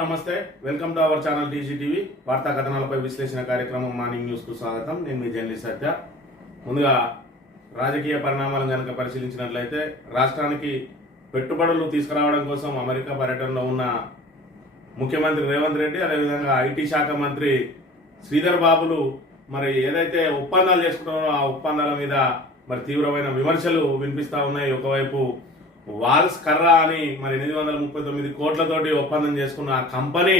నమస్తే. Welcome to our channel TGTV. వార్తా కథనాలపై విశ్లేషణ కార్యక్రమం మార్నింగ్ న్యూస్కు స్వాగతం. నేను మీ జర్నలిస్ట్ సత్య. ముందుగా రాజకీయ పరిణామాలను కనుక పరిశీలించినట్లయితే రాష్ట్రానికి పెట్టుబడులు తీసుకురావడం కోసం అమెరికా పర్యటనలో ఉన్న ముఖ్యమంత్రి రేవంత్ రెడ్డి, అదేవిధంగా ఐటీ శాఖ మంత్రి శ్రీధర్ బాబులు మరి ఏదైతే ఒప్పందాలు చేసుకుంటారో ఆ ఒప్పందాల మీద మరి తీవ్రమైన విమర్శలు వినిపిస్తూ ఉన్నాయి. ఒకవైపు వాల్స్ కర్రా అని మరి 839 కోట్లతోటి ఒప్పందం చేసుకున్న ఆ కంపెనీ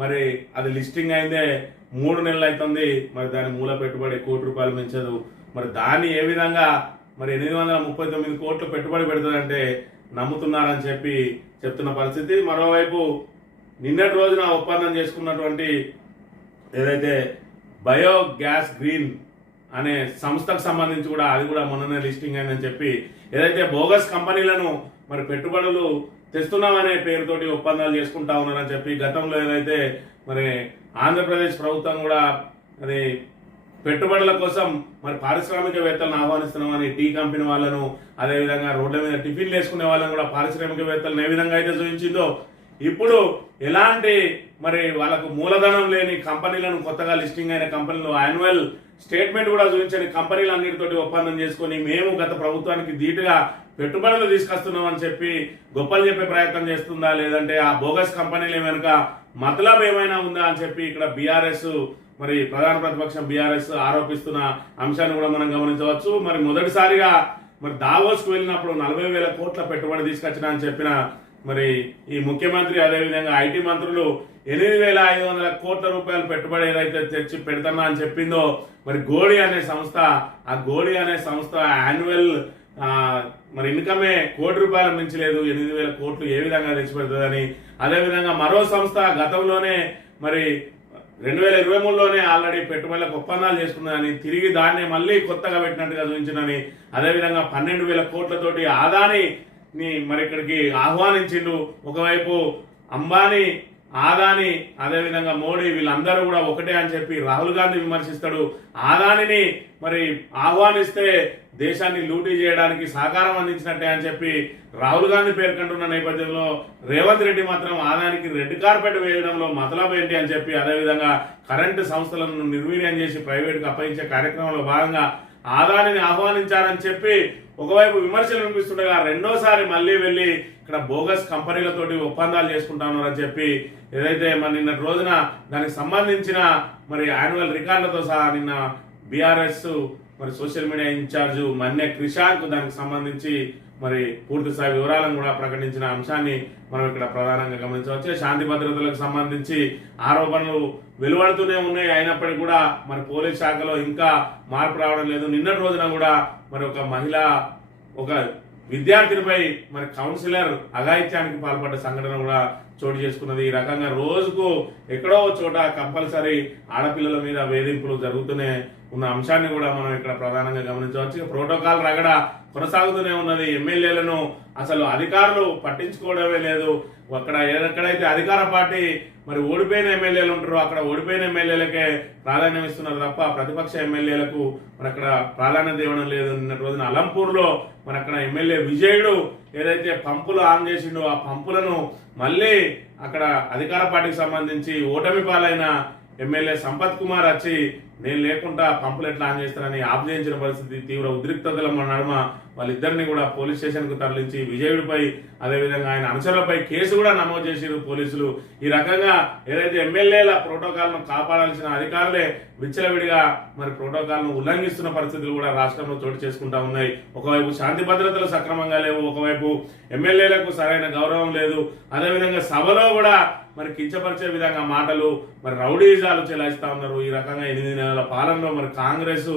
మరి అది లిస్టింగ్ అయిందే 3 నెలలు అవుతుంది. మరి దాని మూల పెట్టుబడి ₹1 మించదు. మరి దాన్ని ఏ విధంగా మరి 839 కోట్లు పెట్టుబడి పెడుతుందంటే నమ్ముతున్నారని చెప్పి చెప్తున్న పరిస్థితి. మరోవైపు నిన్నటి రోజున ఒప్పందం చేసుకున్నటువంటి ఏదైతే బయో గ్యాస్ గ్రీన్ అనే సంస్థకు సంబంధించి కూడా అది కూడా మొన్ననే లిస్టింగ్ అయిందని చెప్పి ఏదైతే బోగస్ కంపెనీలను మరి పెట్టుబడులు తెస్తున్నామనే పేరుతోటి ఒప్పందాలు చేసుకుంటా ఉన్నారని చెప్పి గతంలో ఏదైతే మరి ఆంధ్రప్రదేశ్ ప్రభుత్వం కూడా అది పెట్టుబడుల కోసం మరి పారిశ్రామికవేత్తలను ఆహ్వానిస్తున్నామని టీ కంపెనీ వాళ్ళను, అదేవిధంగా రోడ్ల మీద టిఫిన్లు వేసుకునే వాళ్ళని కూడా పారిశ్రామికవేత్తలను ఏ విధంగా అయితే చూపించిందో ఇప్పుడు ఎలాంటి మరి వాళ్ళకు మూలధనం లేని కంపెనీలను, కొత్తగా లిస్టింగ్ అయిన కంపెనీలు యాన్యువల్ స్టేట్మెంట్ కూడా చూపించని కంపెనీలన్నిటితోటి ఒప్పందం చేసుకుని మేము గత ప్రభుత్వానికి ధీటుగా పెట్టుబడులు తీసుకొస్తున్నామని చెప్పి గొప్పలు చెప్పే ప్రయత్నం చేస్తుందా, లేదంటే ఆ బోగస్ కంపెనీల వెనుక మతలబ్ ఏమైనా ఉందా అని చెప్పి ఇక్కడ బీఆర్ఎస్ మరి ప్రధాన ప్రతిపక్షం బీఆర్ఎస్ ఆరోపిస్తున్న అంశాన్ని కూడా మనం గమనించవచ్చు. మరి మొదటిసారిగా మరి దావోస్కు వెళ్ళినప్పుడు 40,000 కోట్ల పెట్టుబడి తీసుకొచ్చినా అని చెప్పిన మరి ఈ ముఖ్యమంత్రి, అదేవిధంగా ఐటీ మంత్రులు 8,500 కోట్ల రూపాయలు పెట్టుబడి ఏదైతే తెచ్చి పెడతానా అని చెప్పిందో మరి గోడి అనే సంస్థ, ఆ గోడి అనే సంస్థ యాన్యువల్ మరి ఇన్కమే ₹1 మించలేదు. 8,000 కోట్లు ఏ విధంగా తెచ్చి పెడుతుందని, అదేవిధంగా మరో సంస్థ గతంలోనే మరి 2023లోనే ఆల్రెడీ పెట్టుబడులకు ఒప్పందాలు చేసుకున్నదని, తిరిగి దాన్ని మళ్ళీ కొత్తగా పెట్టినట్టుగా చూపించిందని, అదేవిధంగా 12,000 కోట్లతోటి ఆదానిని మరి ఇక్కడికి ఆహ్వానించిండు. ఒకవైపు అంబానీ, ఆదాని, అదేవిధంగా మోడీ వీళ్ళందరూ కూడా ఒకటే అని చెప్పి రాహుల్ గాంధీ విమర్శిస్తాడు. ఆదానిని మరి ఆహ్వానిస్తే దేశాన్ని లూటీ చేయడానికి సహకారం అందించినట్టే అని చెప్పి రాహుల్ గాంధీ పేర్కొంటున్న నేపథ్యంలో రేవంత్ రెడ్డి మాత్రం ఆదానికి రెడ్ కార్పెట్ వేయడంలో మతలబ్ ఏంటి అని చెప్పి, అదేవిధంగా కరెంటు సంస్థలను నిర్వీర్యం చేసి ప్రైవేట్కి అప్పగించే కార్యక్రమంలో భాగంగా ఆదానిని ఆహ్వానించారని చెప్పి ఒకవైపు విమర్శలు వినిపిస్తుండగా రెండోసారి మళ్ళీ వెళ్ళి ఇక్కడ బోగస్ కంపెనీలతోటి ఒప్పందాలు చేసుకుంటున్నారని చెప్పి ఏదైతే మరి నిన్నటి రోజున దానికి సంబంధించిన మరి యాన్యువల్ రికార్డులతో సహా నిన్న బీఆర్ఎస్ మరి సోషల్ మీడియా ఇన్ఛార్జ్ మన్య క్రిషాంక్ దానికి సంబంధించి మరి పూర్తి స్థాయి వివరాలను కూడా ప్రకటించిన అంశాన్ని మనం ఇక్కడ ప్రధానంగా గమనించవచ్చు. శాంతి భద్రతలకు సంబంధించి ఆరోపణలు వెలువడుతూనే ఉన్నాయి. అయినప్పటికీ కూడా మరి పోలీస్ శాఖలో ఇంకా మార్పు రావడం లేదు. నిన్నటి రోజున కూడా మరి ఒక మహిళ, ఒక విద్యార్థినిపై మరి కౌన్సిలర్ అఘాయిత్యానికి పాల్పడ్డ సంఘటన కూడా చోటు చేసుకున్నది. ఈ రకంగా రోజుకు ఎక్కడో చోట కంపల్సరీ ఆడపిల్లల మీద వేధింపులు జరుగుతూనే ఉన్న అంశాన్ని కూడా మనం ఇక్కడ ప్రధానంగా గమనించవచ్చు. ప్రోటోకాల్ రగడ కొనసాగుతూనే ఉన్నది. ఎమ్మెల్యేలను అసలు అధికారులు పట్టించుకోవడమే లేదు. అక్కడ ఎక్కడైతే అధికార పార్టీ మరి ఓడిపోయిన ఎమ్మెల్యేలు ఉంటారో అక్కడ ఓడిపోయిన ఎమ్మెల్యేలకే ప్రాధాన్యం ఇస్తున్నారు తప్ప ప్రతిపక్ష ఎమ్మెల్యేలకు మరి అక్కడ ప్రాధాన్యత ఇవ్వడం లేదు. నిన్నటి రోజున అలంపూర్లో మరి అక్కడ ఎమ్మెల్యే విజయుడు ఏదైతే పంపులు ఆన్ చేసిండో ఆ పంపులను మళ్ళీ అక్కడ అధికార పార్టీకి సంబంధించి ఓటమి పాలైన ఎమ్మెల్యే సంపత్ కుమార్ వచ్చి నేను లేకుండా పంపులు ఎట్లా ఆన్ చేస్తానని ఆఫ్ చేయించిన పరిస్థితి. తీవ్ర ఉద్రిక్తతల నడుమ వాళ్ళిద్దరిని కూడా పోలీస్ స్టేషన్ కు తరలించి విజయుడిపై, అదేవిధంగా ఆయన అనుచరులపై కేసు కూడా నమోదు చేసిరు పోలీసులు. ఈ రకంగా ఏదైతే ఎమ్మెల్యేల ప్రోటోకాల్ ను కాపాడాల్సిన అధికారులే విచ్చలవిడిగా మరి ప్రోటోకాల్ ను ఉల్లంఘిస్తున్న పరిస్థితులు కూడా రాష్ట్రంలో చోటు చేసుకుంటా ఉన్నాయి. ఒకవైపు శాంతి భద్రతలు సక్రమంగా లేవు, ఒకవైపు ఎమ్మెల్యేలకు సరైన గౌరవం లేదు, అదేవిధంగా సభలో కూడా మరి కించపరిచే విధంగా మాటలు, మరి రౌడీజాలు చెలాయిస్తా ఉన్నారు. ఈ రకంగా 8 నెలల పాలనలో మరి కాంగ్రెస్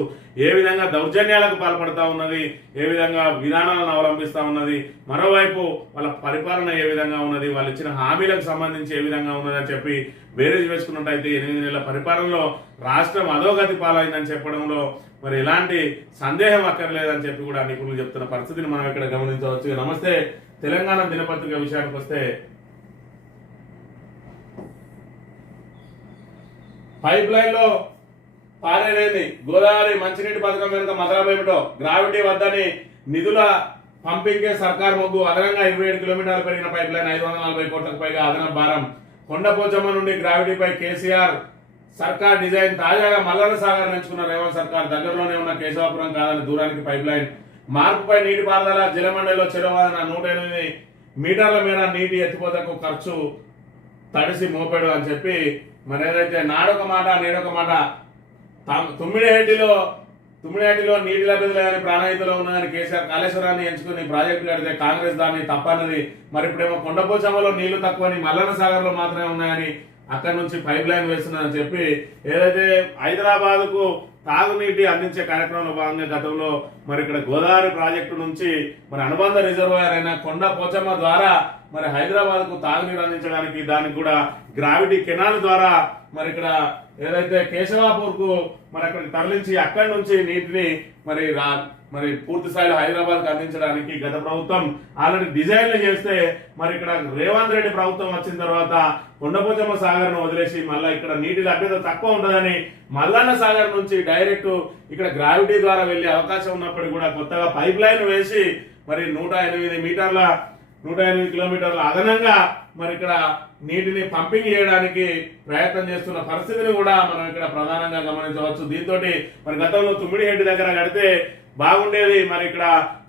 ఏ విధంగా దౌర్జన్యాలకు పాల్పడతా ఉన్నది, ఏ విధంగా విధానాలను అవలంబిస్తా ఉన్నది, మరోవైపు వాళ్ళ పరిపాలన ఏ విధంగా ఉన్నది, వాళ్ళు ఇచ్చిన హామీలకు సంబంధించి ఏ విధంగా ఉన్నది అని చెప్పి బేరేజ్ వేసుకున్నట్టయితే 8 నెలల పరిపాలనలో రాష్ట్రం అధోగతి పాలైందని చెప్పడంలో మరి ఎలాంటి సందేహం అక్కర్లేదని చెప్పి కూడా నిపుణులు చెప్తున్న పరిస్థితిని మనం ఇక్కడ గమనించవచ్చు. నమస్తే తెలంగాణ దినపత్రిక విషయానికి వస్తే పైప్ లైన్ లో పారేలేని గోదావరి మంచినీటి పథకం వెనుక మతలబ్ ఏమిటో, గ్రావిటీ వద్దని నిధుల పంపింగే సర్కార్ మొగ్గు, అదనంగా 27 కిలోమీటర్లు పెరిగిన పైప్ లైన్ 540 కోట్లకు పైగా అదనపు భారం, కొండపోచమ్మ నుండి గ్రావిటీపై కేసీఆర్ సర్కార్ డిజైన్. తాజాగా మల్లన్న సాగర్ ఎంచుకున్న రేవంత్ సర్కార్. దగ్గరలోనే ఉన్న కేశవాపురం కాదని దూరానికి పైప్ లైన్. మార్పుపై నీటిపారుదల జలమండలిలో చెరవాదన. 108 మీటర్ల మేర నీటి ఎత్తిపోతకు ఖర్చు తడిసి మోపాడు అని చెప్పి మరి ఏదైతే నాడొక మాట నేడొక మాట. తుమ్మిడిహట్టిలో నీటి లభ్యత లేదని ప్రాణహితలో ఉన్నదని కేసీఆర్ కాళేశ్వరాన్ని ఎంచుకుని ప్రాజెక్టు కడితే కాంగ్రెస్ దాన్ని తప్పన్నది. మరి ఇప్పుడేమో కొండపోచమ్మలో నీళ్లు తక్కువని మల్లన్న సాగర్ లో మాత్రమే ఉన్నాయని అక్కడి నుంచి పైప్ లైన్ వేస్తున్నారని చెప్పి ఏదైతే హైదరాబాద్ కు తాగునీటి అందించే కార్యక్రమంలో భాగంగా గతంలో మరి ఇక్కడ గోదావరి ప్రాజెక్టు నుంచి మరి అనుబంధ రిజర్వాయర్ అయిన కొండపోచమ్మ ద్వారా మరి హైదరాబాద్ కు తాగునీరు అందించడానికి దానికి కూడా గ్రావిటీ కెనాల్ ద్వారా మరి ఇక్కడ ఏదైతే కేశవాపూర్ కు మరి అక్కడికి తరలించి అక్కడి నుంచి నీటిని మరి పూర్తి స్థాయిలో హైదరాబాద్ కు అందించడానికి గత ప్రభుత్వం ఆల్రెడీ డిజైన్లు చేస్తే మరి ఇక్కడ రేవంత్ రెడ్డి ప్రభుత్వం వచ్చిన తర్వాత కొండపోచమ్మ సాగర్ ను వదిలేసి మళ్ళీ ఇక్కడ నీటి లభ్యత తక్కువ ఉంటుందని మల్లన్న సాగర్ నుంచి డైరెక్ట్ ఇక్కడ గ్రావిటీ ద్వారా వెళ్లే అవకాశం ఉన్నప్పటికీ కూడా కొత్తగా పైప్ లైన్ వేసి మరి 108 కిలోమీటర్ల అదనంగా మరి ఇక్కడ నీటిని పంపింగ్ చేయడానికి ప్రయత్నం చేస్తున్న పరిస్థితిని కూడా మనం ఇక్కడ ప్రధానంగా గమనించవచ్చు. దీంతో మరి గతంలో తుమ్మిడిహెడ్డి దగ్గర కడితే బాగుండేది, మరి ఇక్కడ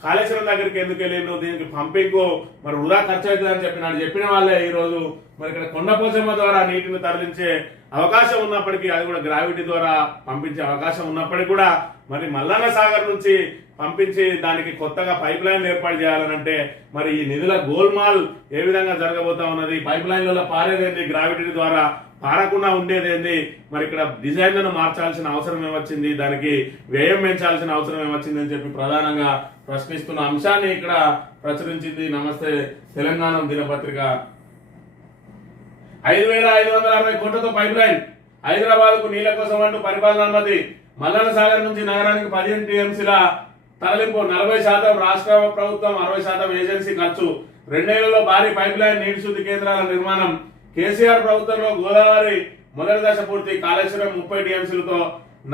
కాళేశ్వరం దగ్గరికి ఎందుకు వెళ్ళిండు, దీనికి పంపింగ్ మరి వృధా ఖర్చు అవుతుందని చెప్పిన వాళ్ళే ఈ రోజు మరి ఇక్కడ కొండపోచమ్మ ద్వారా నీటిని తరలించే అవకాశం ఉన్నప్పటికీ, అది కూడా గ్రావిటీ ద్వారా పంపించే అవకాశం ఉన్నప్పటికీ కూడా మరి మల్లన్న సాగర్ నుంచి పంపించి దానికి కొత్తగా పైప్ లైన్ ఏర్పాటు చేయాలనంటే మరి ఈ నిధుల గోల్మాల్ ఏ విధంగా జరగబోతా ఉన్నది, పైప్ లైన్లలో పారేదేంది, గ్రావిటీ ద్వారా పారకుండా ఉండేదేంది, మరి ఇక్కడ డిజైన్లను మార్చాల్సిన అవసరం ఏమొచ్చింది, దానికి వ్యయం పెంచాల్సిన అవసరం ఏమొచ్చింది అని చెప్పి ప్రధానంగా ప్రశ్నిస్తున్న అంశాన్ని ఇక్కడ ప్రచురించింది నమస్తే తెలంగాణ దినపత్రిక. 5,560 కోట్లతో పైప్ లైన్, హైదరాబాద్ కు నీళ్ల కోసం అంటూ పరిపాలన అనుమతి, మల్లన్న సాగర్ నుంచి నగరానికి 15 టీఎంసీల తరలింపు, 40% రాష్ట్ర ప్రభుత్వం, 60% ఏజెన్సీ ఖర్చు, 2 ఏళ్లలో భారీ పైప్ లైన్ నీటి శుద్ధి కేంద్రాల నిర్మాణం, కేసీఆర్ ప్రభుత్వంలో గోదావరి మొదటి దశ పూర్తి, కాళేశ్వరం 30 టీఎంసీలతో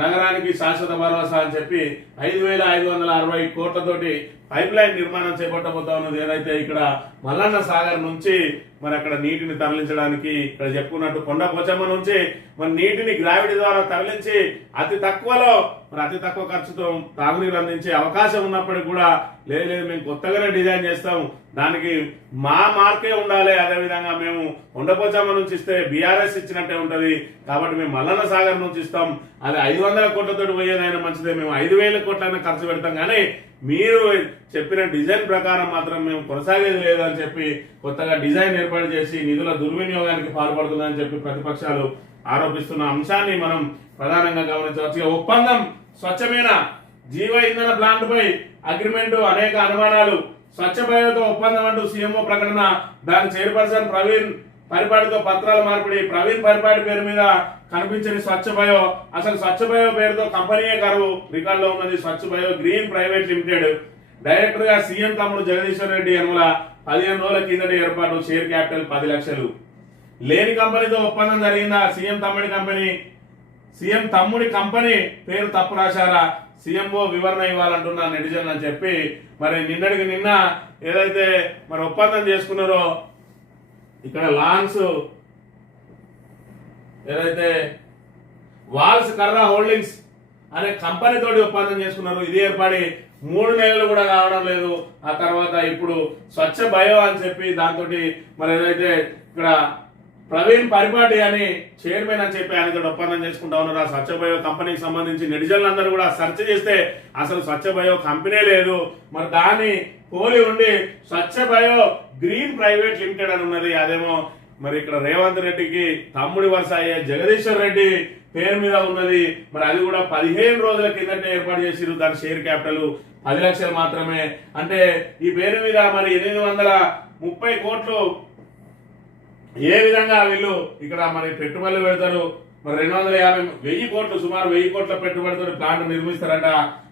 నగరానికి శాశ్వత భరోసా అని చెప్పి 5,560 కోట్లతోటి పైప్ లైన్ నిర్మాణం చేపట్టబోతా ఉన్నది. ఏదైతే ఇక్కడ మల్లన్న సాగర్ నుంచి మరి అక్కడ నీటిని తరలించడానికి ఇక్కడ చెప్పుకున్నట్టు కొండపోచమ్మ నుంచి మరి నీటిని గ్రావిటీ ద్వారా తరలించి అతి తక్కువ ఖర్చుతో తాగునీరు అందించే అవకాశం ఉన్నప్పటికీ కూడా లేదు మేము కొత్తగానే డిజైన్ చేస్తాం, దానికి మా మార్కే ఉండాలి, అదేవిధంగా మేము కొండపోచమ్మ నుంచి ఇస్తే బీఆర్ఎస్ ఇచ్చినట్టే ఉంటది కాబట్టి మేము మల్లన్న సాగర్ నుంచి ఇస్తాం, అది 500 కోట్లతో పోయేదైనా మంచిదే, మేము 5,000 కోట్లైనా ఖర్చు పెడతాం, కానీ మీరు చెప్పిన డిజైన్ ప్రకారం మాత్రం మేము కొనసాగేది లేదు అని చెప్పి కొత్తగా డిజైన్ ఏర్పాటు చేసి నిధుల దుర్వినియోగానికి పాల్పడుతుందని చెప్పి ప్రతిపక్షాలు ఆరోపిస్తున్న అంశాన్ని మనం ప్రధానంగా గమనించవచ్చు. ఒప్పందం స్వచ్ఛమైన జీవ ఇంధన ప్లాంట్ పై అగ్రిమెంట్ అనేక అనుమానాలు, స్వచ్ఛ బయోతో ఒప్పందం అంటూ సీఎంఓ ప్రకటన, దాని చైర్పర్సన్ ప్రవీణ్ పరిపాటితో పత్రాల మార్పిడి, ప్రవీణ్ పరిపాటి పేరు మీద కనిపించని స్వచ్ఛ బయో, అసలు స్వచ్ఛ బయో పేరుతో కంపెనీయే కరువు, రికార్డులో ఉన్నది Swachh bio green private limited, director గా సీఎం తమ్ముడు జగదీశ్వర్ రెడ్డి యనమల, 15 రోజుల కిందటి ఏర్పాటు, షేర్ క్యాపిటల్ 10 లక్షలు, లేని కంపెనీతో ఒప్పందం జరిగిందా, సీఎం తమ్ముడి కంపెనీ పేరు తప్పు రాశారా, సీఎంఓ వివరణ ఇవ్వాలంటున్నా నెటిజన్ అని చెప్పి మరి నిన్నటికి నిన్న ఏదైతే మరి ఒప్పందం చేసుకున్నారో ఇక్కడ లాన్స్ ఏదైతే వాల్స్ కర్రా హోల్డింగ్స్ అనే కంపెనీ తోటి ఒప్పందం చేసుకున్నారు, ఇది ఏర్పడి 3 నెలలు కూడా కావడం లేదు. ఆ తర్వాత ఇప్పుడు స్వచ్ఛ బయో అని చెప్పి దాంతో మరి ఏదైతే ఇక్కడ ప్రవీణ్ పరిపాటి అని చైర్మన్ అని చెప్పి ఆయనతో ఒప్పందం చేసుకుంటా ఉన్నారు. ఆ స్వచ్ఛ బయో కంపెనీకి సంబంధించి నెటిజన్లందరూ కూడా సెర్చ్ చేస్తే అసలు స్వచ్ఛ బయో కంపెనీ లేదు, మరి దాన్ని పోలి ఉండి స్వచ్ఛ బయో గ్రీన్ ప్రైవేట్ లిమిటెడ్ అని ఉన్నది. అదేమో మరి ఇక్కడ రేవంత్ రెడ్డికి తమ్ముడి వరుస అయ్యే జగదీశ్వర్ రెడ్డి పేరు మీద ఉన్నది, మరి అది కూడా 15 రోజుల కిందటే ఏర్పాటు చేసిరు, దాని షేర్ క్యాపిటల్ 10 లక్షలు మాత్రమే. అంటే ఈ పేరు మీద మరి 830 కోట్లు ఏ విధంగా వీళ్ళు ఇక్కడ మరి పెట్టుబడులు పెడతారు, మరి 250 కోట్లు సుమారు 1000 కోట్ల పెట్టుబడితో ప్లాంట్ నిర్మిస్తారట.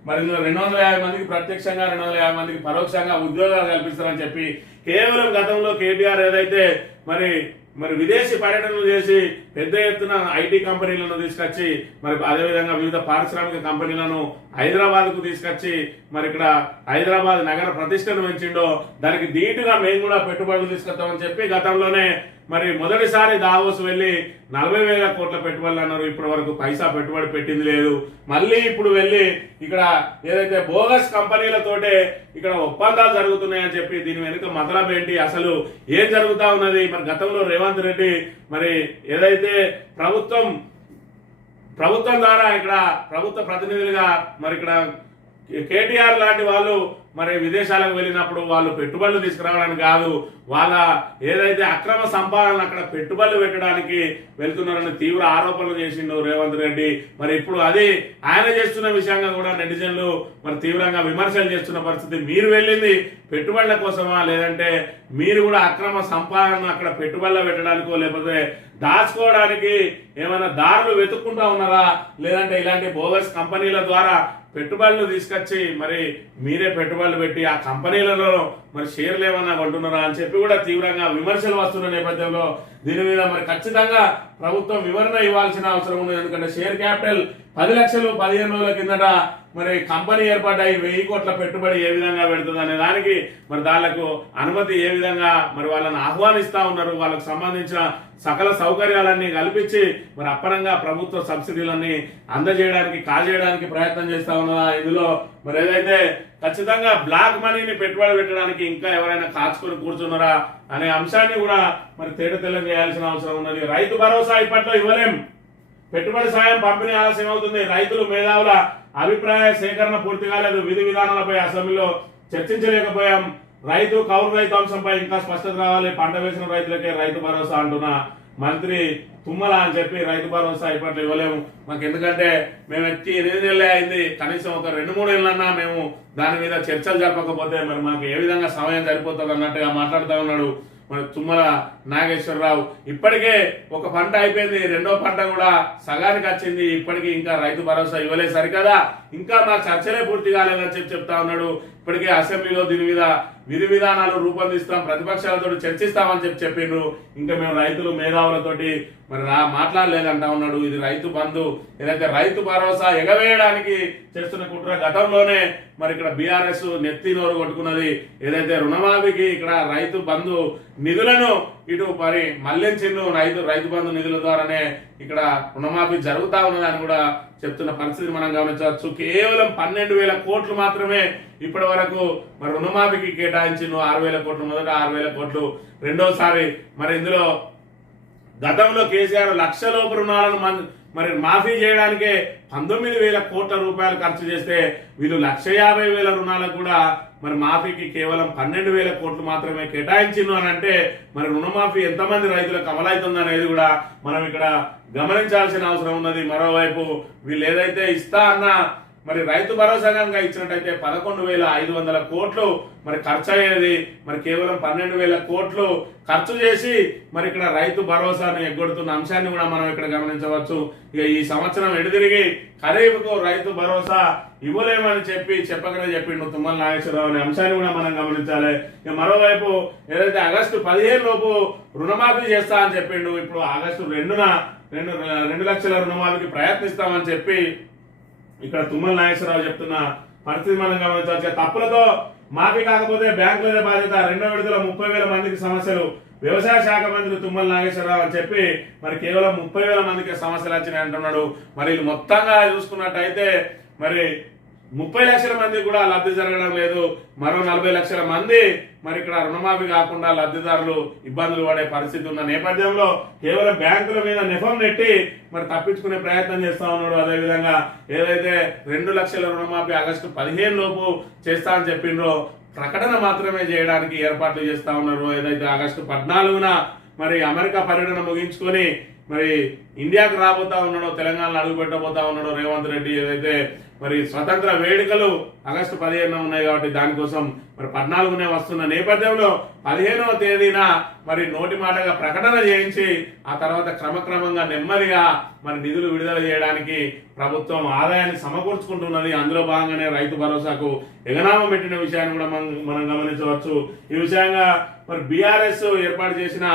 మరి 250 మందికి ప్రత్యక్షంగా 250 మందికి పరోక్షంగా ఉద్యోగాలు కల్పిస్తారని చెప్పి కేవలం గతంలో కేటీఆర్ ఏదైతే మరి విదేశీ పర్యటనలు చేసి పెద్ద ఎత్తున ఐటీ కంపెనీలను తీసుకొచ్చి మరి అదేవిధంగా వివిధ పారిశ్రామిక కంపెనీలను హైదరాబాద్ కు తీసుకొచ్చి మరి ఇక్కడ హైదరాబాద్ నగర ప్రతిష్టను పెంచిండో దానికి ధీటుగా మేము కూడా పెట్టుబడులు తీసుకొస్తామని చెప్పి గతంలోనే మరి మొదటిసారి దావోస్ వెళ్ళి 40,000 కోట్ల పెట్టుబడులు అన్నారు. ఇప్పటి వరకు పైసా పెట్టుబడి పెట్టింది లేదు. మళ్ళీ ఇప్పుడు వెళ్ళి ఇక్కడ ఏదైతే బోగస్ కంపెనీలతోటే ఇక్కడ ఒప్పందాలు జరుగుతున్నాయని చెప్పి దీని వెనుక మతలబ్ ఏంటి, అసలు ఏం జరుగుతా ఉన్నది? మరి గతంలో రేవంత్ రెడ్డి మరి ఏదైతే ప్రభుత్వం ద్వారా ఇక్కడ ప్రభుత్వ ప్రతినిధులుగా మరి ఇక్కడ కేటీఆర్ లాంటి వాళ్ళు మరి విదేశాలకు వెళ్ళినప్పుడు వాళ్ళు పెట్టుబడులు తీసుకురావడానికి కాదు, వాళ్ళ ఏదైతే అక్రమ సంపాదన అక్కడ పెట్టుబడులు పెట్టడానికి వెళ్తున్నారని తీవ్ర ఆరోపణలు చేసిండు రేవంత్ రెడ్డి. మరి ఇప్పుడు అది ఆయన చేస్తున్న విషయంగా కూడా నెటిజన్లు మరి తీవ్రంగా విమర్శలు చేస్తున్న పరిస్థితి. మీరు వెళ్ళింది పెట్టుబడుల కోసమా, లేదంటే మీరు కూడా అక్రమ సంపాదన అక్కడ పెట్టుబడులు పెట్టడానికో లేకపోతే దాచుకోవడానికి ఏమైనా దారులు వెతుక్కుంటా ఉన్నారా, లేదంటే ఇలాంటి బోగస్ కంపెనీల ద్వారా పెట్టుబడులు తీసుకొచ్చి మరి మీరే పెట్టుబడులు పెట్టి ఆ కంపెనీలలో మరి షేర్లు ఏమన్నా కొంటున్నారా అని చెప్పి కూడా తీవ్రంగా విమర్శలు వస్తున్న నేపథ్యంలో దీని మీద మరి ఖచ్చితంగా ప్రభుత్వం వివరణ ఇవ్వాల్సిన అవసరం ఉంది. ఎందుకంటే షేర్ క్యాపిటల్ 10 లక్షలు 15 రోజుల కిందట మరి కంపెనీ ఏర్పాటై 1000 కోట్ల పెట్టుబడి ఏ విధంగా పెడుతుంది అనే దానికి మరి దాళ్లకు అనుమతి ఏ విధంగా మరి వాళ్ళని ఆహ్వానిస్తా ఉన్నారు, వాళ్ళకు సంబంధించిన సకల సౌకర్యాలన్నీ కల్పించి మరి అప్పనంగా ప్రభుత్వ సబ్సిడీలన్నీ అందజేయడానికి కాజేయడానికి ప్రయత్నం చేస్తా ఉన్నదా? ఇందులో మరి ఏదైతే ఖచ్చితంగా బ్లాక్ మనీని పెట్టుబడి పెట్టడానికి ఇంకా ఎవరైనా కాచుకొని కూర్చున్నారా అనే అంశాన్ని కూడా మరి తేటతెల్లం చేయాల్సిన అవసరం ఉన్నది. రైతు భరోసా ఇప్పట్లో ఇవ్వలేం, పెట్టుబడి సాయం పంపిణీ ఆలస్యం అవుతుంది, రైతులు మేధావుల అభిప్రాయ సేకరణ పూర్తి కాలేదు, విధి విధానాలపై అసెంబ్లీలో చర్చించలేకపోయాం, కౌలు రైతు అంశంపై ఇంకా స్పష్టత రావాలి, పంట వేసిన రైతులకే రైతు భరోసా అంటున్న మంత్రి తుమ్మల అని చెప్పి రైతు భరోసా ఇప్పట్లో ఇవ్వలేము మాకు, ఎందుకంటే మేము వచ్చి 8 నెలలే అయింది, కనీసం ఒక 2-3 ఏళ్ళన్నా మేము దాని మీద చర్చలు జరపకపోతే మరి మాకు ఏ విధంగా సమయం సరిపోతుంది అన్నట్టుగా మాట్లాడుతూ ఉన్నాడు మన తుమ్మల నాగేశ్వరరావు. ఇప్పటికే ఒక పంట అయిపోయింది, రెండో పంట కూడా సగానికి వచ్చింది, ఇప్పటికీ ఇంకా రైతు భరోసా ఇవ్వలేదు సరికదా, ఇంకా మా చర్చలే పూర్తి కాలేదని చెప్పి చెప్తా ఉన్నాడు. ఇప్పటికే అసెంబ్లీలో దీని మీద విధి విధానాలు రూపొందిస్తాం, ప్రతిపక్షాలతో చర్చిస్తామని చెప్పిండ్రు, ఇంకా మేము రైతులు మేధావులతోటి మరి మాట్లాడలేదంటా ఉన్నాడు. ఇది రైతు బంధు ఏదైతే రైతు భరోసా ఎగవేయడానికి చేస్తున్న కుట్ర. గతంలోనే మరి ఇక్కడ బీఆర్ఎస్ నెత్తి నోరు కొట్టుకున్నది, ఏదైతే రుణమాఫీకి ఇక్కడ రైతు బంధు నిధులను ఇటు మరి మళ్లించిండు, రైతు బంధు నిధుల ద్వారానే ఇక్కడ రుణమాఫీ జరుగుతా ఉన్నదని కూడా చెప్తున్న పరిస్థితి మనం గమనించవచ్చు. కేవలం 12,000 కోట్లు మాత్రమే ఇప్పటి వరకు మరి రుణమాఫీకి కేటాయించిండు. 6,000 కోట్లు మొదట, 6,000 కోట్లు రెండోసారి. మరి ఇందులో గతంలో కేసీఆర్ లక్షలోపు రుణాలను మరి మాఫీ చేయడానికే 19,000 కోట్ల రూపాయలు ఖర్చు చేస్తే వీళ్ళు 150,000 రుణాలకు కూడా మరి మాఫీకి కేవలం 12,000 కోట్లు మాత్రమే కేటాయించిండు అని అంటే మరి రుణమాఫీ ఎంతమంది రైతులకు అమలవుతుంది అనేది కూడా మనం ఇక్కడ గమనించాల్సిన అవసరం ఉన్నది. మరోవైపు వీళ్ళు ఏదైతే ఇస్తా అన్న మరి రైతు భరోసా కనుక ఇచ్చినట్టయితే 11,500 కోట్లు మరి ఖర్చు అయ్యేది, మరి కేవలం 12,000 కోట్లు ఖర్చు చేసి మరి ఇక్కడ రైతు భరోసాను ఎగ్గొడుతున్న అంశాన్ని కూడా మనం ఇక్కడ గమనించవచ్చు. ఇక ఈ సంవత్సరం ఎడుదిరిగి ఖరీఫ్కు రైతు భరోసా ఇవ్వలేమని చెప్పకనే చెప్పిండు తుమ్మల నాగేశ్వరరావు అనే అంశాన్ని కూడా మనం గమనించాలి. ఇక మరోవైపు ఏదైతే ఆగస్టు 15 లోపు రుణమాఫీ చేస్తా అని చెప్పిండు, ఇప్పుడు ఆగస్టు 2న 2 లక్షల రుణమాఫీకి ప్రయత్నిస్తామని చెప్పి ఇక్కడ తుమ్మల నాగేశ్వరరావు చెప్తున్న పరిస్థితి మనం గమనించవచ్చు. తప్పులతో మాఫీ కాకపోతే బ్యాంకులదే బాధ్యత, 2వ విడతలో 30,000 మందికి సమస్యలు, వ్యవసాయ శాఖ మంత్రి తుమ్మల నాగేశ్వరరావు అని చెప్పి మరి కేవలం 30,000 మందికి సమస్యలు వచ్చినాయి అంటున్నాడు. మరి మొత్తంగా చూసుకున్నట్టయితే మరి 30 లక్షల మంది కూడా లబ్ధి జరగడం లేదు, మరో 40 లక్షల మంది మరి ఇక్కడ రుణమాఫీ కాకుండా లబ్ధిదారులు ఇబ్బందులు పడే పరిస్థితి ఉన్న నేపథ్యంలో కేవలం బ్యాంకుల మీద నెఫం నెట్టి మరి తప్పించుకునే ప్రయత్నం చేస్తా ఉన్నాడు. అదేవిధంగా ఏదైతే 2 లక్షల రుణమాఫీ ఆగస్టు 15 లోపు చేస్తా అని చెప్పిండ్రో ప్రకటన మాత్రమే చేయడానికి ఏర్పాట్లు చేస్తా ఉన్నారు. ఏదైతే ఆగస్టు 14న మరి అమెరికా పర్యటన ముగించుకొని మరి ఇండియాకు రాబోతా ఉన్నాడో, తెలంగాణలో అడుగు పెట్టబోతా ఉన్నాడో రేవంత్ రెడ్డి, ఏదైతే మరి స్వతంత్ర వేడుకలు ఆగస్టు 15న ఉన్నాయి కాబట్టి దానికోసం మరి 14నే వస్తున్న నేపథ్యంలో 15వ తేదీన మరి నోటి మాటగా ప్రకటన చేయించి ఆ తర్వాత క్రమక్రమంగా నెమ్మదిగా మరి నిధులు విడుదల చేయడానికి ప్రభుత్వం ఆదాయాన్ని సమకూర్చుకుంటున్నది. అందులో భాగంగానే రైతు భరోసాకు ఎగనామం పెట్టిన విషయాన్ని కూడా మనం గమనించవచ్చు. ఈ విషయంగా మరి బీఆర్ఎస్ ఏర్పాటు చేసిన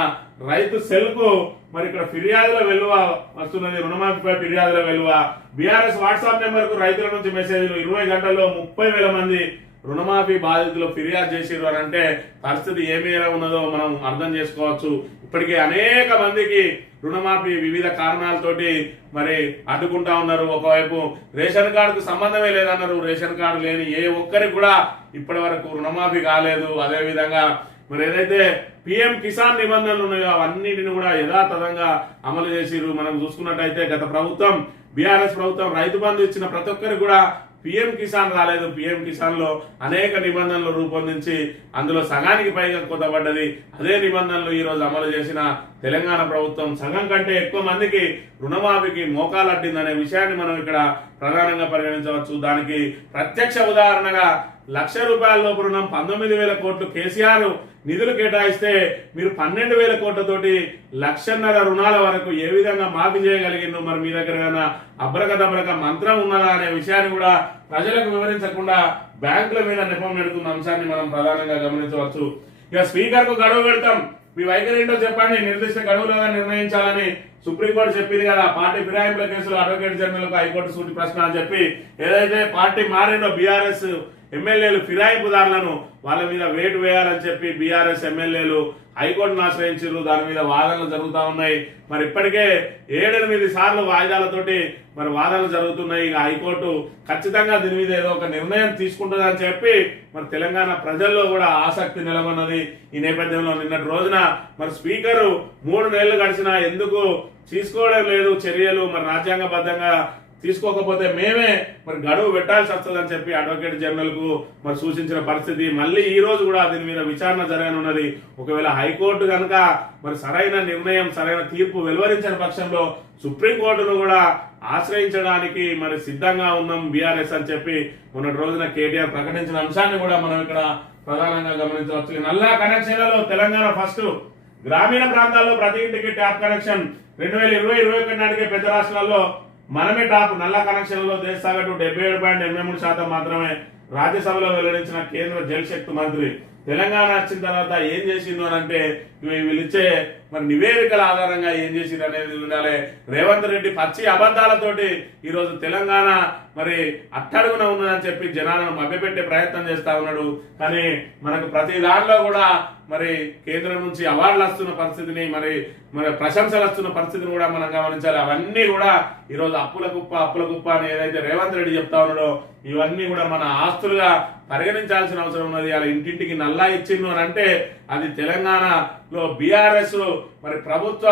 రైతు సెల్ కు మరి ఇక్కడ ఫిర్యాదుల వెలువ వస్తున్నది, రుణమాఫీపై ఫిర్యాదుల వెలువ. బీఆర్ఎస్ వాట్సాప్ నెంబర్ కు రైతుల నుంచి మెసేజ్లు, 20 గంటల్లో 30,000 మంది రుణమాఫీ బాధితులు ఫిర్యాదు చేసిరు అని అంటే పరిస్థితి ఏ మేర ఉన్నదో మనం అర్థం చేసుకోవచ్చు. ఇప్పటికే అనేక మందికి రుణమాఫీ వివిధ కారణాలతోటి మరి అడ్డుకుంటా ఉన్నారు. ఒకవైపు రేషన్ కార్డుకు సంబంధమే లేదన్నారు. రేషన్ కార్డు లేని ఏ ఒక్కరికి కూడా ఇప్పటి వరకు రుణమాఫీ కాలేదు. అదేవిధంగా మరి ఏదైతే పిఎం కిసాన్ నిబంధనలు ఉన్నాయో అవన్నిటిని కూడా యథాతథంగా అమలు చేసిరు. మనం చూసుకున్నట్టయితే గత ప్రభుత్వం బీఆర్ఎస్ ప్రభుత్వం రైతు బంధు ఇచ్చిన ప్రతి ఒక్కరికి కూడా పిఎం కిసాన్ రాలేదు. పిఎం కిసాన్ లో అనేక నిబంధనలు రూపొందించి అందులో సగానికి పైగా కొత్తబడ్డది. అదే నిబంధనలు ఈ రోజు అమలు చేసిన తెలంగాణ ప్రభుత్వం సగం కంటే ఎక్కువ మందికి రుణమాఫీకి మోకాలడ్డిందనే విషయాన్ని మనం ఇక్కడ ప్రధానంగా పరిగణించవచ్చు. దానికి ప్రత్యక్ష ఉదాహరణగా ₹1,00,000 లోపు రుణం 19,000 కోట్లు కేసీఆర్ నిధులు కేటాయిస్తే మీరు 12,000 కోట్లతోటి 1,50,000 రుణాల వరకు ఏ విధంగా మాఫీ చేయగలిగిందో మరి మీ దగ్గర ఏదైనా అబ్రకదబ్రక మంత్రం ఉన్నదా అనే విషయాన్ని కూడా ప్రజలకు వివరించకుండా బ్యాంకుల మీద నెపం పెడుతున్న అంశాన్ని మనం ప్రధానంగా గమనించవచ్చు. ఇక స్పీకర్ కు గడువు పెడతాం, మీ వైఖరి ఏంటో చెప్పండి, నిర్దిష్ట గడువులుగా నిర్ణయించాలని సుప్రీంకోర్టు చెప్పింది కదా. పార్టీ ఫిరాయింపుల కేసులో అడ్వకేట్ జనరల్ కు హైకోర్టు సూటి ప్రశ్న అని చెప్పి ఏదైతే పార్టీ మారిందో బీఆర్ఎస్ ఎమ్మెల్యేలు ఫిరాయింపుదారులను వాళ్ళ మీద వేటు వేయాలని చెప్పి బీఆర్ఎస్ ఎమ్మెల్యేలు హైకోర్టును ఆశ్రయించారు. దాని మీద వాదనలు జరుగుతూ ఉన్నాయి. మరి ఇప్పటికే 7-8 సార్లు వాయిదాలతోటి మరి వాదనలు జరుగుతున్నాయి. ఇక హైకోర్టు ఖచ్చితంగా దీని మీద ఏదో ఒక నిర్ణయం తీసుకుంటుందని చెప్పి మరి తెలంగాణ ప్రజల్లో కూడా ఆసక్తి నెలకొన్నది. ఈ నేపథ్యంలో నిన్నటి రోజున మరి స్పీకరు 3 నెలలు గడిచినా ఎందుకు తీసుకోవడం లేదు చర్యలు, మరి రాజ్యాంగబద్ధంగా తీసుకోకపోతే మేమే మరి గడువు పెట్టాల్సి వస్తుందని చెప్పి అడ్వకేట్ జనరల్ కు మరి సూచించిన పరిస్థితి. మళ్ళీ ఈ రోజు కూడా దీని మీద విచారణ జరగనున్నది. ఒకవేళ హైకోర్టు కనుక మరి సరైన నిర్ణయం సరైన తీర్పు వెలువరించిన పక్షంలో సుప్రీంకోర్టును కూడా ఆశ్రయించడానికి మరి సిద్ధంగా ఉన్నాం బీఆర్ఎస్ అని చెప్పి మొన్నటి రోజున కేటీఆర్ ప్రకటించిన అంశాన్ని కూడా మనం ఇక్కడ ప్రధానంగా గమనించవచ్చు. నల్లా కనెక్షన్లలో తెలంగాణ ఫస్ట్, గ్రామీణ ప్రాంతాల్లో ప్రతి ఇంటికి ట్యాప్ కనెక్షన్ 2020-21 నాటికే పెద్ద రాష్ట్రాల్లో మనమే టాప్. నల్ల కనెక్షన్లలో దేశ సగటు 77.83% మాత్రమే. రాజ్యసభలో వెల్లడించిన కేంద్ర జల్ శక్తి మంత్రి తెలంగాణ వచ్చిన తర్వాత ఏం చేసిండు అని అంటే వీళ్ళిచ్చే మరి నివేదికల ఆధారంగా ఏం చేసింది అనేది ఉండాలి. రేవంత్ రెడ్డి పచ్చి అబద్ధాలతోటి ఈరోజు తెలంగాణ మరి అట్టడుగున ఉన్నదని చెప్పి జనాలను మభ్యపెట్టే ప్రయత్నం చేస్తా ఉన్నాడు. కానీ మనకు ప్రతి దాంట్లో కూడా మరి కేంద్రం నుంచి అవార్డులు వస్తున్న పరిస్థితిని మరి ప్రశంసలు వస్తున్న పరిస్థితిని కూడా మనం గమనించాలి. అవన్నీ కూడా ఈరోజు అప్పుల కుప్ప అని ఏదైతే రేవంత్ రెడ్డి చెప్తా ఉన్నాడో ఇవన్నీ కూడా మన ఆస్తులుగా పరిగణించాల్సిన అవసరం ఉన్నది. అలా ఇంటింటికి నల్లా ఇచ్చిండు అని అంటే అది తెలంగాణలో బీఆర్ఎస్ మరి ప్రభుత్వ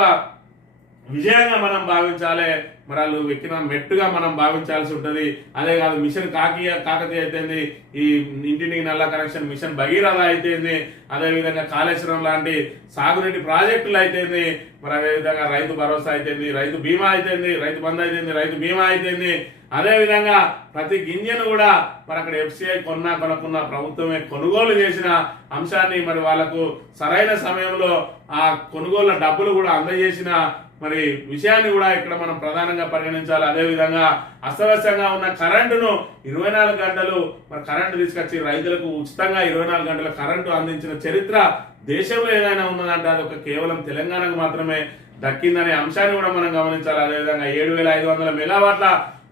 విజయంగా మనం భావించాలి. మరి వాళ్ళు ఎక్కిన మెట్టుగా మనం భావించాల్సి ఉంటుంది. అదే కాదు మిషన్ కాకతీయ అయితేంది, ఈ ఇంటింటికి నల్ల కనెక్షన్ మిషన్ భగీరథ అయితేంది, అదేవిధంగా కాళేశ్వరం లాంటి సాగునీటి ప్రాజెక్టులు అయితేంది, మరి అదేవిధంగా రైతు భరోసా అయితేంది, రైతు బీమా అయితేంది, రైతు బంధు అయితేంది, రైతు బీమా అయితేంది. అదేవిధంగా ప్రతి గింజను కూడా మరి అక్కడ ఎఫ్సిఐ కొనుక్కున్న ప్రభుత్వమే కొనుగోలు చేసిన అంశాన్ని మరి వాళ్ళకు సరైన సమయంలో ఆ కొనుగోలు డబ్బులు కూడా అందజేసిన మరి విషయాన్ని కూడా ఇక్కడ మనం ప్రధానంగా పరిగణించాలి. అదేవిధంగా అస్తవ్యస్తంగా ఉన్న కరెంటును 24 గంటలు మరి కరెంటు తీసుకొచ్చి రైతులకు ఉచితంగా 24 గంటల కరెంటు అందించిన చరిత్ర దేశంలో ఏదైనా ఉన్నదంటే అది ఒక కేవలం తెలంగాణకు మాత్రమే దక్కిందనే అంశాన్ని కూడా మనం గమనించాలి. అదేవిధంగా 7,500 మెగావాట్ల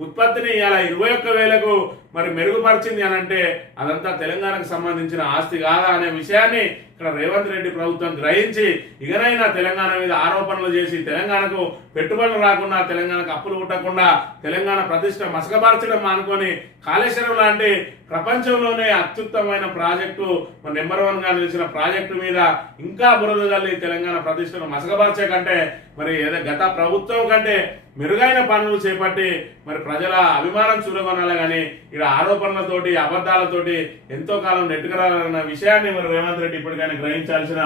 ఉత్పత్తిని ఇలా 21,000కు మరి మెరుగుపరిచింది అని అంటే అదంతా తెలంగాణకు సంబంధించిన ఆస్తి కాదా అనే విషయాన్ని ఇక్కడ రేవంత్ రెడ్డి ప్రభుత్వం గ్రహించి ఇకనైనా తెలంగాణ మీద ఆరోపణలు చేసి తెలంగాణకు పెట్టుబడులు రాకుండా తెలంగాణకు అప్పులు పుట్టకుండా తెలంగాణ ప్రతిష్ట మసకపరచడం మానుకొని కాళేశ్వరం లాంటి ప్రపంచంలోనే అత్యుత్తమైన ప్రాజెక్టు మరి నెంబర్ 1 గా నిలిచిన ప్రాజెక్టు మీద ఇంకా బురద జల్లి తెలంగాణ ప్రతిష్టను మసకపరిచే కంటే మరి గత ప్రభుత్వం కంటే మెరుగైన పనులు చేపట్టి మరి ప్రజల అభిమానం చూరగొనాలి. కానీ ఇక్కడ ఆరోపణలతోటి అబద్ధాలతోటి ఎంతో కాలం నెట్టుకురాలన్న విషయాన్ని మరి రేవంత్ రెడ్డి ఇప్పటికైనా గ్రహించాల్సిన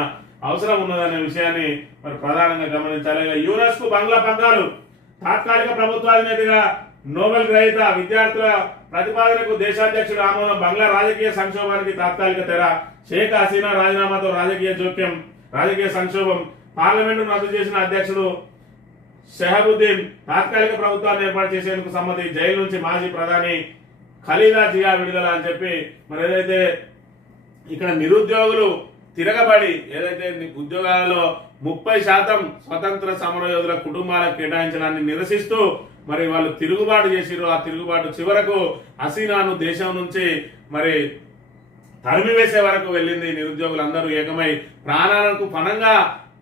అవసరం ఉన్నదనే విషయాన్ని మరి ప్రధానంగా గమనించాలి. యునెస్కో బంగ్లా పత్రాలు తాత్కాలిక ప్రభుత్వాధినేతగా నోబెల్ గ్రహీత విద్యార్థుల ప్రతిపాదనకు దేశాధ్యక్షుడు ఆమోదం. బంగ్లా రాజకీయ సంక్షోభానికి తాత్కాలిక తెర. షేక్ హసీనా రాజీనామాతో రాజకీయ జోక్యం, రాజకీయ సంక్షోభం. పార్లమెంటు రద్దు చేసిన అధ్యక్షుడు షహబుద్దీన్ తాత్కాలిక ప్రభుత్వాన్ని ఏర్పాటు చేసేందుకు సమ్మతి. జైలు నుంచి మాజీ ప్రధాని ఖలీదా జియా విడుదల అని చెప్పి మరి ఏదైతే ఇక్కడ నిరుద్యోగులు తిరగబడి ఏదైతే ఉద్యోగాలలో 30% స్వతంత్ర సమరయోధుల కుటుంబాలకు కేటాయించడాన్ని నిరసిస్తూ మరి వాళ్ళు తిరుగుబాటు చేసిరు. ఆ తిరుగుబాటు చివరకు హసీనాను దేశం నుంచి మరి తరిమివేసే వరకు వెళ్ళింది. నిరుద్యోగులందరూ ఏకమై ప్రాణాలకు పణంగా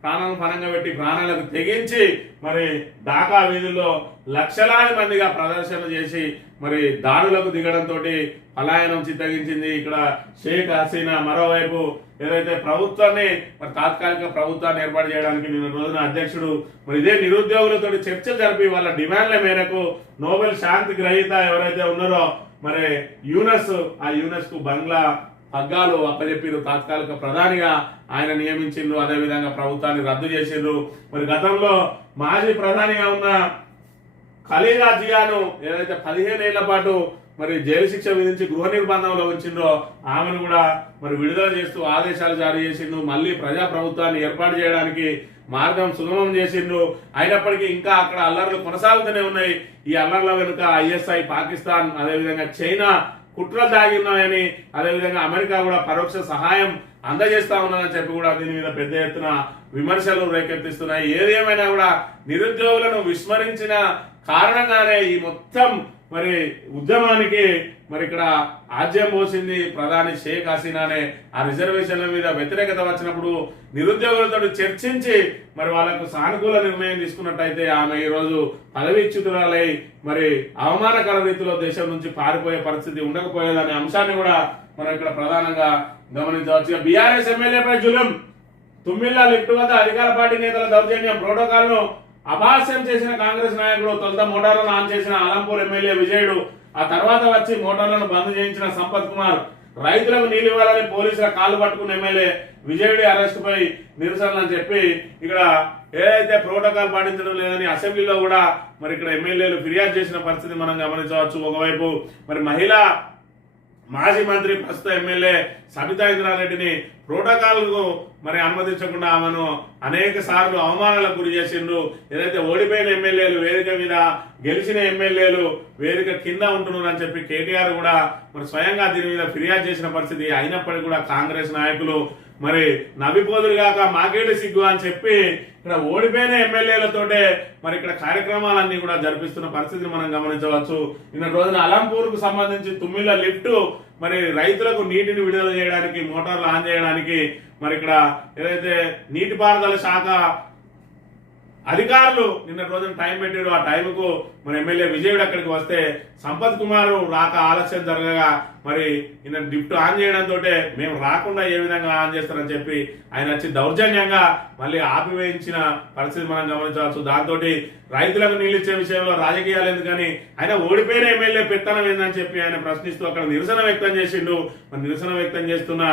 ప్రాణాలను పణంగా పెట్టి ప్రాణాలకు తెగించి మరి ఢాకా వీధుల్లో లక్షలాది మందిగా ప్రదర్శనలు చేసి మరి దాడులకు దిగడంతో పలాయనం చిత్తగించింది ఇక్కడ షేక్ హసీనా. మరోవైపు ఏదైతే ప్రభుత్వాన్ని మరి తాత్కాలిక ప్రభుత్వాన్ని ఏర్పాటు చేయడానికి నిన్న రోజున అధ్యక్షుడు మరి ఇదే నిరుద్యోగులతో చర్చలు జరిపి వాళ్ళ డిమాండ్ల మేరకు నోబెల్ శాంతి గ్రహీత ఎవరైతే ఉన్నారో మరి యూనస్, ఆ యూనస్ కు బంగ్లా పగ్గాలు అప్పచెప్పిరు. తాత్కాలిక ప్రధానిగా ఆయన నియమించిండ్రు. అదేవిధంగా ప్రభుత్వాన్ని రద్దు చేసిండ్రు. మరి గతంలో మాజీ ప్రధానిగా ఉన్న ఖలీదా జియాను ఏదైతే 15 ఏళ్ల పాటు మరి జైలు శిక్ష విధించి గృహ నిర్బంధంలో ఉంచిండ్రో ఆమెను కూడా మరి విడుదల చేస్తూ ఆదేశాలు జారీ చేసిండు. మళ్ళీ ప్రజా ప్రభుత్వాన్ని ఏర్పాటు చేయడానికి మార్గం సుగమం చేసిండు. అయినప్పటికీ ఇంకా అక్కడ అల్లర్లు కొనసాగుతూనే ఉన్నాయి. ఈ అల్లర్ల వెనుక ISI, పాకిస్తాన్, అదేవిధంగా చైనా కుట్రలు దాగిన్నాయని, అదేవిధంగా అమెరికా కూడా పరోక్ష సహాయం అందజేస్తా ఉన్నారని చెప్పి కూడా దీని మీద పెద్ద ఎత్తున విమర్శలు రేకెత్తిస్తున్నాయి. ఏదేమైనా కూడా నిరుద్యోగులను విస్మరించిన కారణంగానే ఈ మొత్తం మరి ఉద్యమానికి మరి ఇక్కడ ఆజ్యం పోసింది ప్రధాని షేక్ హసీనానే. ఆ రిజర్వేషన్ల మీద వ్యతిరేకత వచ్చినప్పుడు నిరుద్యోగులతో చర్చించి మరి వాళ్ళకు సానుకూల నిర్ణయం తీసుకున్నట్టయితే ఆమె ఈరోజు పదవీచ్యుతురాలై మరి అవమానకర రీతిలో దేశం నుంచి పారిపోయే పరిస్థితి ఉండకపోయేదనే అంశాన్ని కూడా మనం ఇక్కడ ప్రధానంగా గమనించవచ్చు. బీఆర్ఎస్ ఎమ్మెల్యేపై జులుం, తుమ్మిళ్ళ లిఫ్ట్ వద్ద అధికార పార్టీ నేతల దౌర్జన్యం, ప్రోటోకాల్ ను అభాస్యం చేసిన కాంగ్రెస్ నాయకుడు, తొలుత మోటార్లను ఆన్ చేసిన ఆలంపూర్ ఎమ్మెల్యే విజయుడు, ఆ తర్వాత వచ్చి మోటార్లను బంద్ చేయించిన సంపత్ కుమార్, రైతులకు నీళ్లు ఇవ్వాలని పోలీసుల కాలు పట్టుకున్న ఎమ్మెల్యే విజయుడి అరెస్ట్ పై నిరసనలు అని చెప్పి ఇక్కడ ఏదైతే ప్రోటోకాల్ పాటించడం లేదని అసెంబ్లీలో కూడా మరి ఇక్కడ ఎమ్మెల్యేలు ఫిర్యాదు చేసిన పరిస్థితి మనం గమనించవచ్చు. ఒకవైపు మరి మహిళా మాజీ మంత్రి ప్రస్తుత ఎమ్మెల్యే సబితా ఇంద్రారెడ్డిని ప్రోటోకాల్ కు మరి అనుమతించకుండా ఆమెను అనేక సార్లు అవమానాలకు గురి చేసిండ్రు. ఏదైతే ఓడిపోయిన ఎమ్మెల్యేలు వేదిక మీద, గెలిచిన ఎమ్మెల్యేలు వేదిక కింద ఉంటున్నారని చెప్పి కేటీఆర్ కూడా మరి స్వయంగా దీని మీద ఫిర్యాదు చేసిన పరిస్థితి. అయినప్పటికీ కూడా కాంగ్రెస్ నాయకులు మరి నవ్విపోదురు గాక మాకేడు సిగ్గు అని చెప్పి ఇక్కడ ఓడిపోయిన ఎమ్మెల్యేలతోటే మరి ఇక్కడ కార్యక్రమాలన్నీ కూడా జరిపిస్తున్న పరిస్థితిని మనం గమనించవచ్చు. నిన్న రోజున అలంపూర్ కు సంబంధించి తుమ్మిళ్ళ లిఫ్ట్ మరి రైతులకు నీటిని విడుదల చేయడానికి, మోటార్లు ఆన్ చేయడానికి మరి ఇక్కడ ఏదైతే నీటిపారుదల శాఖ అధికారులు నిన్న రోజున టైం పెట్టాడు. ఆ టైంకు మన ఎమ్మెల్యే విజయుడు అక్కడికి వస్తే సంపత్ కుమార్ రాక ఆలస్యం జరగగా మరి ఈయన లిఫ్ట్ ఆన్ చేయడంతో మేము రాకుండా ఏ విధంగా ఆన్ చేస్తారని చెప్పి ఆయన వచ్చి దౌర్జన్యంగా మళ్ళీ ఆపివేయించిన పరిస్థితి మనం గమనించవచ్చు. దాంతో రైతులకు నీళ్ళు ఇచ్చే విషయంలో రాజకీయాలు ఎందుకని ఆయన ఓడిపోయిన ఎమ్మెల్యే పెత్తనం ఏందని చెప్పి ఆయన ప్రశ్నిస్తూ అక్కడ నిరసన వ్యక్తం చేసిండు. మరి నిరసన వ్యక్తం చేస్తున్న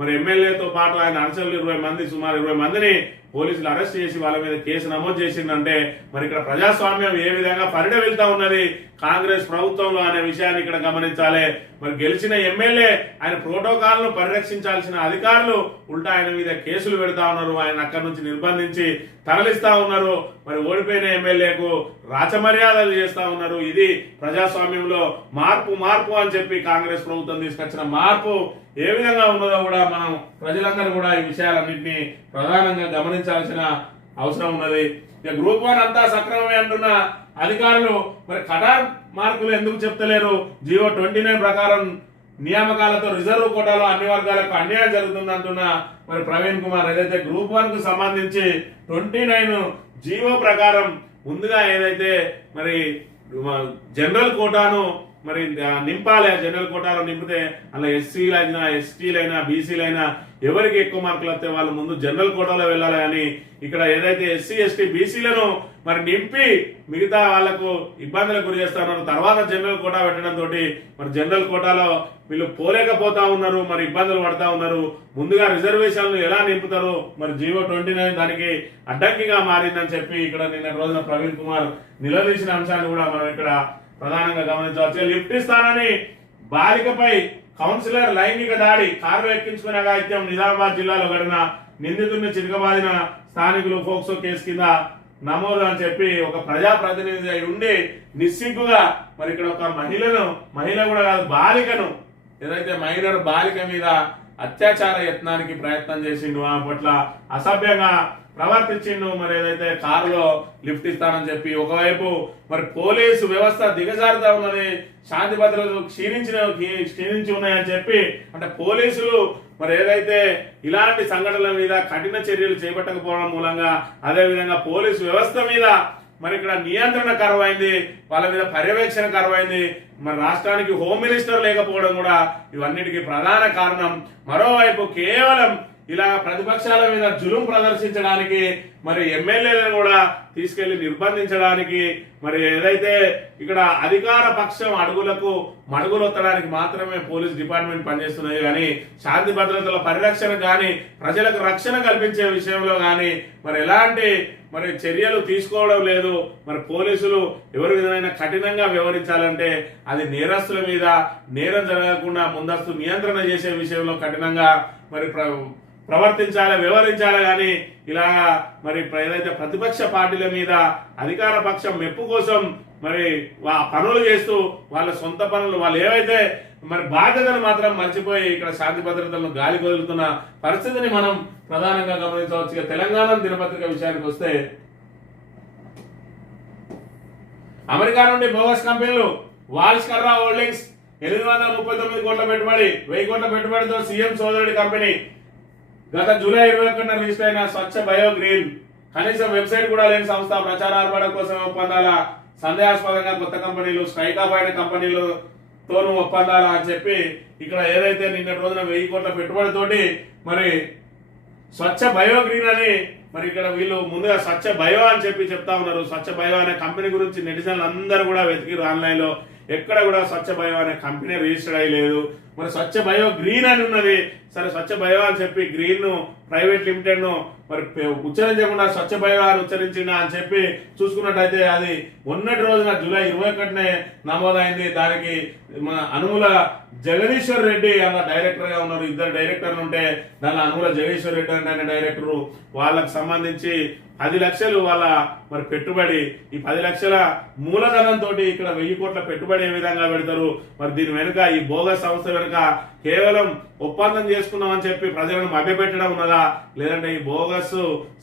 మరి ఎమ్మెల్యేతో పాటు ఆయన అనుచరులు 20 మంది, సుమారు 20 మందిని పోలీసులు అరెస్ట్ చేసి వాళ్ళ మీద కేసు నమోదు చేసిందంటే మరి ఇక్కడ ప్రజాస్వామ్యం ఏ విధంగా పరిడ వెళ్తా ఉన్నది కాంగ్రెస్ ప్రభుత్వంలో అనే విషయాన్ని ఇక్కడ గమనించాలి. మరి గెలిచిన ఎమ్మెల్యే ఆయన ప్రోటోకాల్ ను పరిరక్షించాల్సిన అధికారులు ఉల్టా ఆయన మీద కేసులు పెడతా ఉన్నారు. ఆయన అక్కడి నుంచి నిర్బంధించి తరలిస్తా ఉన్నారు. మరి ఓడిపోయిన ఎమ్మెల్యేకు రాచమర్యాదలు చేస్తా ఉన్నారు. ఇది ప్రజాస్వామ్యంలో మార్పు అని చెప్పి కాంగ్రెస్ ప్రభుత్వం తీసుకొచ్చిన మార్పు ఏ విధంగా ఉన్నదో కూడా మనం ప్రజలందరూ కూడా ఈ విషయాలన్నింటినీ ప్రధానంగా గమనించాల్సిన అవసరం ఉన్నది. ఇక గ్రూప్ 1 అంతా సక్రమమే అంటున్న అధికారులు మరి కటార్ మార్కులు ఎందుకు చెప్తలేరు? జియో 29 ప్రకారం నియామకాలతో రిజర్వ్ కోటాలో అన్ని వర్గాలకు అన్యాయం జరుగుతుంది అంటున్న మరి ప్రవీణ్ కుమార్. ఏదైతే గ్రూప్ 1 కు సంబంధించి 29 జియో ప్రకారం ముందుగా ఏదైతే మరి జనరల్ కోటాను మరి నింపాలి. జనరల్ కోటాలో నింపితే అలా ఎస్సీలైనా, ఎస్టీలైనా, బీసీలైనా ఎవరికి ఎక్కువ మార్కులు వస్తే వాళ్ళు ముందు జనరల్ కోటాలో వెళ్ళాలి. కానీ ఇక్కడ ఏదైతే ఎస్సీ, ఎస్టీ, బీసీలను మరి నింపి మిగతా వాళ్లకు ఇబ్బందులకు గురి చేస్తా ఉన్నారు. తర్వాత జనరల్ కోటా పెట్టడంతో మరి జనరల్ కోటాలో వీళ్ళు పోలేకపోతా ఉన్నారు, మరి ఇబ్బందులు పడతా ఉన్నారు. ముందుగా రిజర్వేషన్లు ఎలా నింపుతారు? మరి జియో 29 దానికి అడ్డంకిగా మారిందని చెప్పి ఇక్కడ నిన్న రోజున ప్రవీణ్ కుమార్ నిలదీసిన అంశాన్ని కూడా మనం ఇక్కడ ప్రధానంగా గమనించవచ్చు. లిఫ్ట్ ఇస్తానని బాలికపై కౌన్సిలర్ లైంగిక దాడి, కారు ఎక్కించుకునే అఘాయిత్యం నిజామాబాద్ జిల్లాలో ఘటన. నిందితుడిని చిరకబాదిన స్థానికులు పోక్సో కేసు కింద నమోదు అని చెప్పి ఒక ప్రజాప్రతినిధి అయి ఉండి నిస్సిగ్గుగా మరి ఇక్కడ ఒక మహిళ కూడా కాదు, బాలికను, ఏదైతే మైనర్ బాలిక మీద అత్యాచార యత్నానికి ప్రయత్నం చేసిండు, ఆ పట్ల అసభ్యంగా ప్రవర్తించిండు. మరి ఏదైతే కారులో లిఫ్ట్ ఇస్తానని చెప్పి ఒకవైపు మరి పోలీసు వ్యవస్థ దిగజారుతా ఉన్నది, శాంతి భద్రతలు క్షీణించి ఉన్నాయని చెప్పి అంటే పోలీసులు మరి ఏదైతే ఇలాంటి సంఘటనల మీద కఠిన చర్యలు చేపట్టకపోవడం మూలంగా అదేవిధంగా పోలీసు వ్యవస్థ మీద మరి ఇక్కడ నియంత్రణ కరువైంది, వాళ్ళ మీద పర్యవేక్షణ కరువైంది. మరి రాష్ట్రానికి హోమ్ మినిస్టర్ లేకపోవడం కూడా ఇవన్నిటికీ ప్రధాన కారణం. మరోవైపు కేవలం ఇలా ప్రతిపక్షాల మీద జులుం ప్రదర్శించడానికి మరి ఎమ్మెల్యేలను కూడా తీసుకెళ్లి నిర్బంధించడానికి మరి ఏదైతే ఇక్కడ అధికార పక్షం అడుగులకు మడుగులొత్తడానికి మాత్రమే పోలీస్ డిపార్ట్మెంట్ పనిచేస్తున్నది కానీ శాంతి భద్రతల పరిరక్షణ కానీ ప్రజలకు రక్షణ కల్పించే విషయంలో కానీ మరి ఎలాంటి మరి చర్యలు తీసుకోవడం లేదు. మరి పోలీసులు ఎవరి విధమైన కఠినంగా వ్యవహరించాలంటే అది నేరస్తుల మీద నేరం జరగకుండా ముందస్తు నియంత్రణ చేసే విషయంలో కఠినంగా మరి ప్రవర్తించాలి, వ్యవహరించాలి. కానీ ఇలా మరి ఏదైతే ప్రతిపక్ష పార్టీల మీద అధికార పక్షం మెప్పు కోసం మరి పనులు చేస్తూ వాళ్ళ సొంత పనులు వాళ్ళు ఏవైతే మరి బాధ్యతను మాత్రం మర్చిపోయి ఇక్కడ శాంతి భద్రతలను గాలి వదులుతున్న పరిస్థితిని మనం ప్రధానంగా గమనించవచ్చు. ఇక తెలంగాణ దినపత్రిక విషయానికి వస్తే అమెరికా నుండి బోగస్ కంపెనీలు వాల్స్కర్రా హోల్డింగ్స్ 839 కోట్ల పెట్టుబడి, 1000 కోట్ల పెట్టుబడితో సీఎం సోదరుడి కంపెనీ గత జూలై 21న రిజిస్టర్ అయిన స్వచ్ఛ బయో గ్రీన్ కనీసం వెబ్సైట్ కూడా లేని సంస్థ ప్రచార ఆర్భాటం కోసం ఒప్పందాల సందేహాస్పదంగా కొత్త కంపెనీలు స్ట్రైక్ ఆఫ్ అయిన కంపెనీలతోనూ ఒప్పందాలు అని చెప్పి ఇక్కడ ఏదైతే నిన్నటి రోజున 1000 కోట్ల పెట్టుబడితోటి మరి స్వచ్ఛ బయో గ్రీన్ అని మరి ఇక్కడ వీళ్ళు ముందుగా స్వచ్ఛ బయో అని చెప్పి చెప్తా ఉన్నారు. స్వచ్ఛ బయో అనే కంపెనీ గురించి నెటిజన్లు అందరూ కూడా వెతికిరు ఆన్లైన్ లో, ఎక్కడ కూడా స్వచ్ఛ బయో అనే కంపెనీ రిజిస్టర్ అయ్యలేదు. మరి స్వచ్ఛ బయో గ్రీన్ అని ఉన్నది. సరే స్వచ్ఛ బయో అని చెప్పి గ్రీన్ ను ప్రైవేట్ లిమిటెడ్ ను మరి ఉచ్చరించకుండా స్వచ్ఛ బయో అని ఉచ్చరించిందా అని చెప్పి చూసుకున్నట్టయితే అది మొన్నటి రోజున జూలై 21నే నమోదైంది. దానికి మన అనుముల జగదీశ్వర్ రెడ్డి అన్న డైరెక్టర్ గా ఉన్నారు. ఇద్దరు డైరెక్టర్లు ఉంటే దానిలో అనుముల జగదీశ్వర్ రెడ్డి అనే డైరెక్టర్ వాళ్ళకు సంబంధించి 10 లక్షలు వాళ్ళ మరి పెట్టుబడి, ఈ 10 లక్షల మూలధనంతో ఇక్కడ 1000 కోట్ల పెట్టుబడి ఏ విధంగా పెడతారు? మరి దీని వెనుక ఈ బోగస్ సంస్థ వెనుక కేవలం ఒప్పందం చేసుకున్నామని చెప్పి ప్రజలను మభ్యపెట్టడం ఉన్నదా, లేదంటే ఈ బోగస్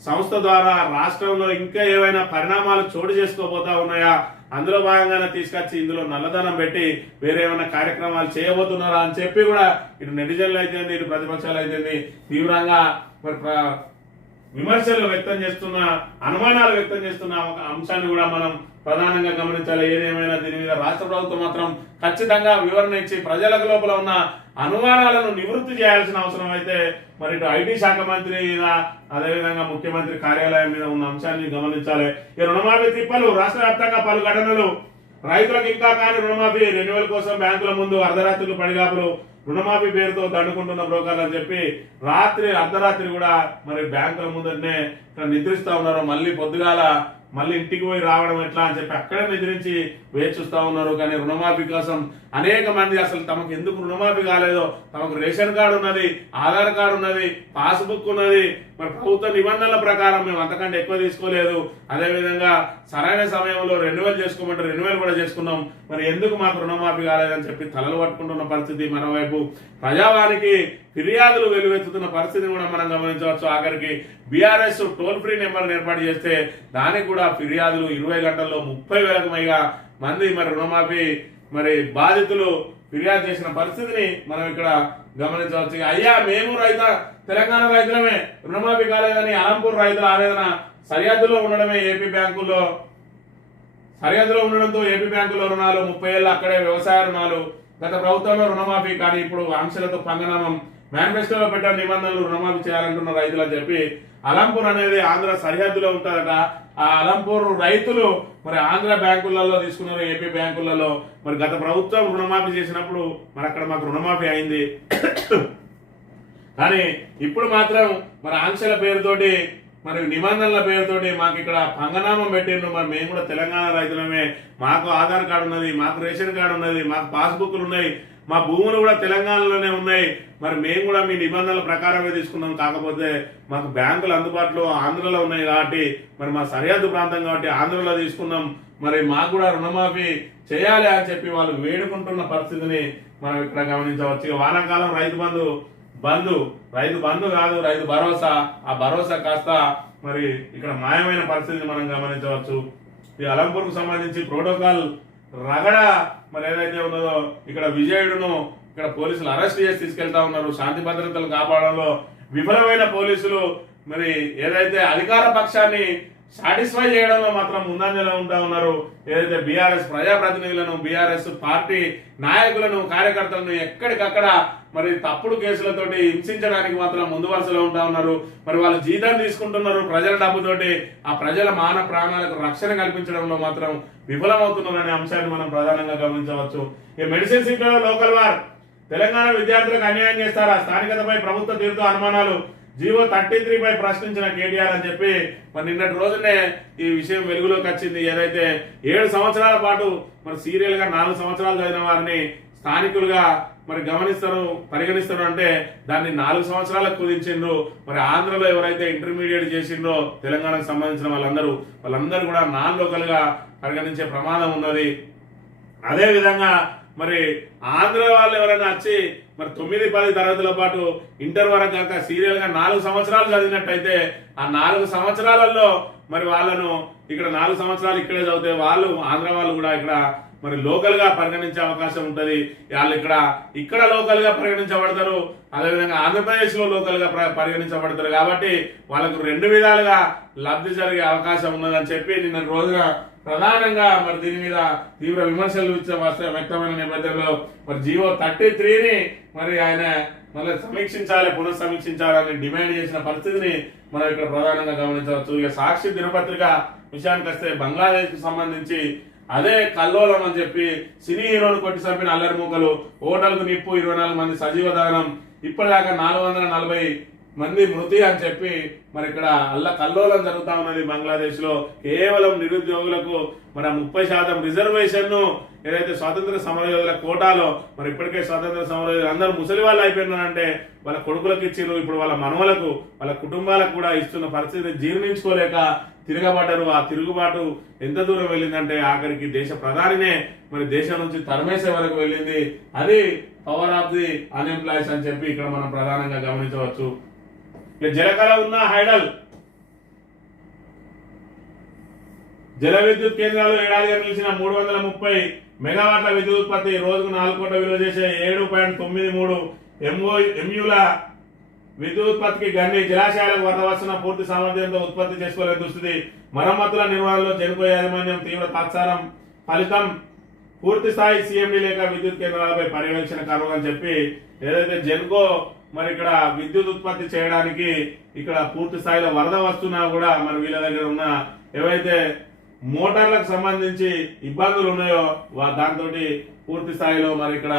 సంస్థ ద్వారా రాష్ట్రంలో ఇంకా ఏవైనా పరిణామాలు చోటు చేసుకోబోతా ఉన్నాయా? అందులో భాగంగానే తీసుకొచ్చి ఇందులో నల్లధనం పెట్టి వేరే ఏమైనా కార్యక్రమాలు చేయబోతున్నారా అని చెప్పి కూడా ఇటు నెటిజన్లు అయితే ఇటు ప్రతిపక్షాలు అయితే తీవ్రంగా మరి విమర్శలు వ్యక్తం చేస్తున్న, అనుమానాలు వ్యక్తం చేస్తున్న ఒక అంశాన్ని కూడా మనం ప్రధానంగా గమనించాలి. ఏదేమైనా దీని మీద రాష్ట్ర ప్రభుత్వం మాత్రం ఖచ్చితంగా వివరణ ఇచ్చి ప్రజలకు లోపల ఉన్న అనుమానాలను నివృత్తి చేయాల్సిన అవసరం అయితే మరి ఇటు ఐటీ శాఖ మంత్రి మీద అదేవిధంగా ముఖ్యమంత్రి కార్యాలయం మీద ఉన్న అంశాన్ని గమనించాలి. ఈ రుణమాఫీ తిప్పలు రాష్ట్ర వ్యాప్తంగా పలు ఘటనలు, రైతులకు ఇంకా కాని రుణమాఫీ, రెన్యువల్ కోసం బ్యాంకుల ముందు అర్ధరాత్రులు పడిగాపులు, రుణమాఫీ పేరుతో దండుకుంటున్న బ్రోకర్లు అని చెప్పి రాత్రి అర్ధరాత్రి కూడా మరి బ్యాంకుల ముందరనే ఇక్కడ నిద్రిస్తా ఉన్నారు. మళ్ళీ పొద్దుగాల మళ్ళీ ఇంటికి పోయి రావడం ఎట్లా అని చెప్పి అక్కడే నిద్రించి వేచి చూస్తా ఉన్నారు. కానీ రుణమాఫీ కోసం అనేక మంది అసలు తమకు ఎందుకు రుణమాఫీ కాలేదో, తమకు రేషన్ కార్డు ఉన్నది, ఆధార్ కార్డు ఉన్నది, పాస్బుక్ ఉన్నది, మరి ప్రభుత్వ నిబంధనల ప్రకారం మేము అంతకంటే ఎక్కువ తీసుకోలేదు, అదేవిధంగా సరైన సమయంలో రెన్యువల్ చేసుకోమంటే రెన్యువల్ కూడా చేసుకున్నాం, మరి ఎందుకు మాకు రుణమాఫీ కాలేదని చెప్పి తలలు పట్టుకుంటున్న పరిస్థితి. మరోవైపు ప్రజావానికి ఫిర్యాదులు వెలువెత్తుతున్న పరిస్థితిని కూడా మనం గమనించవచ్చు. ఆఖరికి బీఆర్ఎస్ టోల్ ఫ్రీ నెంబర్ ఏర్పాటు చేస్తే దానికి కూడా ఫిర్యాదులు 20 గంటల్లో 30,000కు పైగా మంది మరి రుణమాఫీ మరి బాధితులు ఫిర్యాదు చేసిన పరిస్థితిని మనం ఇక్కడ గమనించవచ్చు. అయ్యా మేము తెలంగాణ రైతులమే, రుణమాఫీ కాలేదని అలంపూర్ రైతుల ఆవేదన. సరిహద్దులో ఉండడమే ఏపీ బ్యాంకుల్లో, సరిహద్దులో ఉండడంతో ఏపీ బ్యాంకుల్లో రుణాలు, 30 ఏళ్ళు అక్కడే వ్యవసాయ రుణాలు, గత ప్రభుత్వంలో రుణమాఫీ కానీ ఇప్పుడు ఆంక్షలతో పంగనామం, మేనిఫెస్టోలో పెట్టిన నిబంధనలు రుణమాఫీ చేయాలంటున్న రైతులు అని చెప్పి. అలంపూర్ అనేది ఆంధ్ర సరిహద్దులో ఉంటుందట. ఆ అలంపూర్ రైతులు మరి ఆంధ్ర బ్యాంకులలో తీసుకున్నారు, ఏపీ బ్యాంకులలో. మరి గత ప్రభుత్వం రుణమాఫీ చేసినప్పుడు మరి అక్కడ మాకు రుణమాఫీ అయింది, కానీ ఇప్పుడు మాత్రం మరి ఆంక్షల పేరుతోటి మరి నిబంధనల పేరుతోటి మాకు ఇక్కడ పంగనామం పెట్టిండ్రు. మరి మేము కూడా తెలంగాణ రైతులమే, మాకు ఆధార్ కార్డు ఉన్నది, మాకు రేషన్ కార్డు ఉన్నది, మాకు పాస్బుక్లు ఉన్నాయి, మా భూములు కూడా తెలంగాణలోనే ఉన్నాయి, మరి మేము కూడా మీ నిబంధనల ప్రకారమే తీసుకున్నాం, కాకపోతే మాకు బ్యాంకులు అందుబాటులో ఆంధ్రలో ఉన్నాయి కాబట్టి మరి మా సరిహద్దు ప్రాంతం కాబట్టి ఆంధ్రలో తీసుకున్నాం, మరి మాకు కూడా రుణమాఫీ చేయాలి అని చెప్పి వాళ్ళు వేడుకుంటున్న పరిస్థితిని మనం ఇక్కడ గమనించవచ్చు. వానాకాలం రైతు బంధు కాదు, రైతు భరోసా. ఆ భరోసా కాస్త మరి ఇక్కడ మాయమైన పరిస్థితిని మనం గమనించవచ్చు. ఈ అలంపూర్కు సంబంధించి ప్రోటోకాల్ రగడ మరి ఏదైతే ఉన్నదో ఇక్కడ విజయుడును ఇక్కడ పోలీసులు అరెస్ట్ చేసి తీసుకెళ్తా ఉన్నారు. శాంతి భద్రతలు కాపాడంలో విఫలమైన పోలీసులు మరి ఏదైతే అధికార పక్షాన్ని సాటిస్ఫై చేయడంలో మాత్రం ముందంజలో ఉంటా ఉన్నారు. ఏదైతే బీఆర్ఎస్ ప్రజాప్రతినిధులను, బీఆర్ఎస్ పార్టీ నాయకులను, కార్యకర్తలను ఎక్కడికక్కడ మరి తప్పుడు కేసులతోటి హింసించడానికి మాత్రం ముందు వరుసలో ఉంటా ఉన్నారు. మరి వాళ్ళు జీతం తీసుకుంటున్నారు ప్రజల డబ్బుతోటి, ఆ ప్రజల మాన ప్రాణాలకు రక్షణ కల్పించడంలో మాత్రం విఫలమవుతున్నారనే అంశాన్ని మనం ప్రధానంగా గమనించవచ్చు. ఈ మెడిసిన్ సీట్లలో లోకల్ వార్ తెలంగాణ విద్యార్థులకు అన్యాయం చేస్తారా? స్థానికతపై ప్రభుత్వ తీరుతో అనుమానాలు. జీవో 33 పై ప్రశ్నించిన కేటీఆర్ అని చెప్పి మరి నిన్నటి రోజునే ఈ విషయం వెలుగులోకి వచ్చింది. ఏదైతే 7 సంవత్సరాల పాటు మరి సీరియల్ గా 4 సంవత్సరాలు చదివిన వారిని స్థానికులుగా మరి పరిగణిస్తారు అంటే దాన్ని 4 సంవత్సరాలకు కుదించిండ్రు. మరి ఆంధ్రలో ఎవరైతే ఇంటర్మీడియట్ చేసిండ్రో తెలంగాణకు సంబంధించిన వాళ్ళందరూ కూడా నాన్ లోకల్ గా పరిగణించే ప్రమాదం ఉన్నది. అదే విధంగా మరి ఆంధ్ర వాళ్ళు ఎవరైనా వచ్చి మరి 9-10 తరగతుల పాటు ఇంటర్ వరకు కనుక సీరియల్ గా 4 సంవత్సరాలు చదివినట్టయితే ఆ 4 సంవత్సరాలలో మరి వాళ్ళను ఇక్కడ 4 సంవత్సరాలు ఇక్కడే చదివితే వాళ్ళు ఆంధ్ర వాళ్ళు కూడా ఇక్కడ మరి లోకల్ గా పరిగణించే అవకాశం ఉంటది. వాళ్ళు ఇక్కడ లోకల్ గా పరిగణించబడతారు, అదేవిధంగా ఆంధ్రప్రదేశ్ లో లోకల్ గా పరిగణించబడతారు. కాబట్టి వాళ్ళకు 2 విధాలుగా లబ్ధి జరిగే అవకాశం ఉన్నదని చెప్పి నిన్న రోజున ప్రధానంగా మరి దీని మీద తీవ్ర విమర్శలు వ్యక్తమైన నేపథ్యంలో మరి జీవో 33ని మరి ఆయన మళ్ళీ పునఃసమీక్షించాలని డిమాండ్ చేసిన పరిస్థితిని మనం ఇక్కడ ప్రధానంగా గమనించవచ్చు. ఇక సాక్షి దినపత్రిక విషయానికి వస్తే బంగ్లాదేశ్ కు సంబంధించి అదే కల్లోలం అని చెప్పి సినీ హీరోను కొట్టి చంపిన అల్లరి మూకలు, హోటల్కు నిప్పు, 24 మంది సజీవ దహనం, ఇప్పటిదాకా 440 మంది మృతి అని చెప్పి మరి ఇక్కడ కల్లోలం జరుగుతా ఉన్నది. బంగ్లాదేశ్ లో కేవలం నిరుద్యోగులకు మరి 30% రిజర్వేషన్ ను ఏదైతే స్వాతంత్ర సమరయోధుల కోటాలో మరి ఇప్పటికే స్వాతంత్ర సమరయోధులు అందరూ ముసలి వాళ్ళు అయిపోయినారంటే వాళ్ళ కొడుకులకు ఇచ్చిర్రు, ఇప్పుడు వాళ్ళ మనవలకు వాళ్ళ కుటుంబాలకు కూడా ఇస్తున్న పరిస్థితిని జీర్ణించుకోలేక తిరగబడ్డారు. ఆ తిరుగుబాటు ఎంత దూరం వెళ్ళిందంటే ఆఖరికి దేశ ప్రధానినే మరి దేశం నుంచి తరిమేసే వరకు వెళ్ళింది. అది పవర్ ఆఫ్ ది అన్ఎంప్లాయ్స్ అని చెప్పి ఇక్కడ మనం ప్రధానంగా గమనించవచ్చు. జలకళ ఉన్న హైడల్ జల విద్యుత్ కేంద్రాలు ఏడాదిగా నిలిచిన 330 మెగావాట్ల విద్యుత్ ఉత్పత్తి, రోజుకు 4 కోట్ల విలువ చేసే 7.93 ఎంయూల విద్యుత్ ఉత్పత్తికి గన్ని. జలాశయాలకు వరద వస్తున్న పూర్తి సామర్థ్యంతో ఉత్పత్తి చేసుకోలేని దుస్థితి. మరమ్మతుల నిర్వహణలో జెన్కో యాజమాన్యం తీవ్ర తాత్సారం. ఫలితం పూర్తి స్థాయి సీఎండీ లేక విద్యుత్ కేంద్రాలపై పర్యవేక్షణ కరువు అని చెప్పి ఏదైతే జెన్కో మరి ఇక్కడ విద్యుత్ ఉత్పత్తి చేయడానికి ఇక్కడ పూర్తి స్థాయిలో వరద వస్తున్నా కూడా మరి వీళ్ళ దగ్గర ఉన్న ఏవైతే మోటార్లకు సంబంధించి ఇబ్బందులు ఉన్నాయో దాంతో పూర్తి స్థాయిలో మరి ఇక్కడ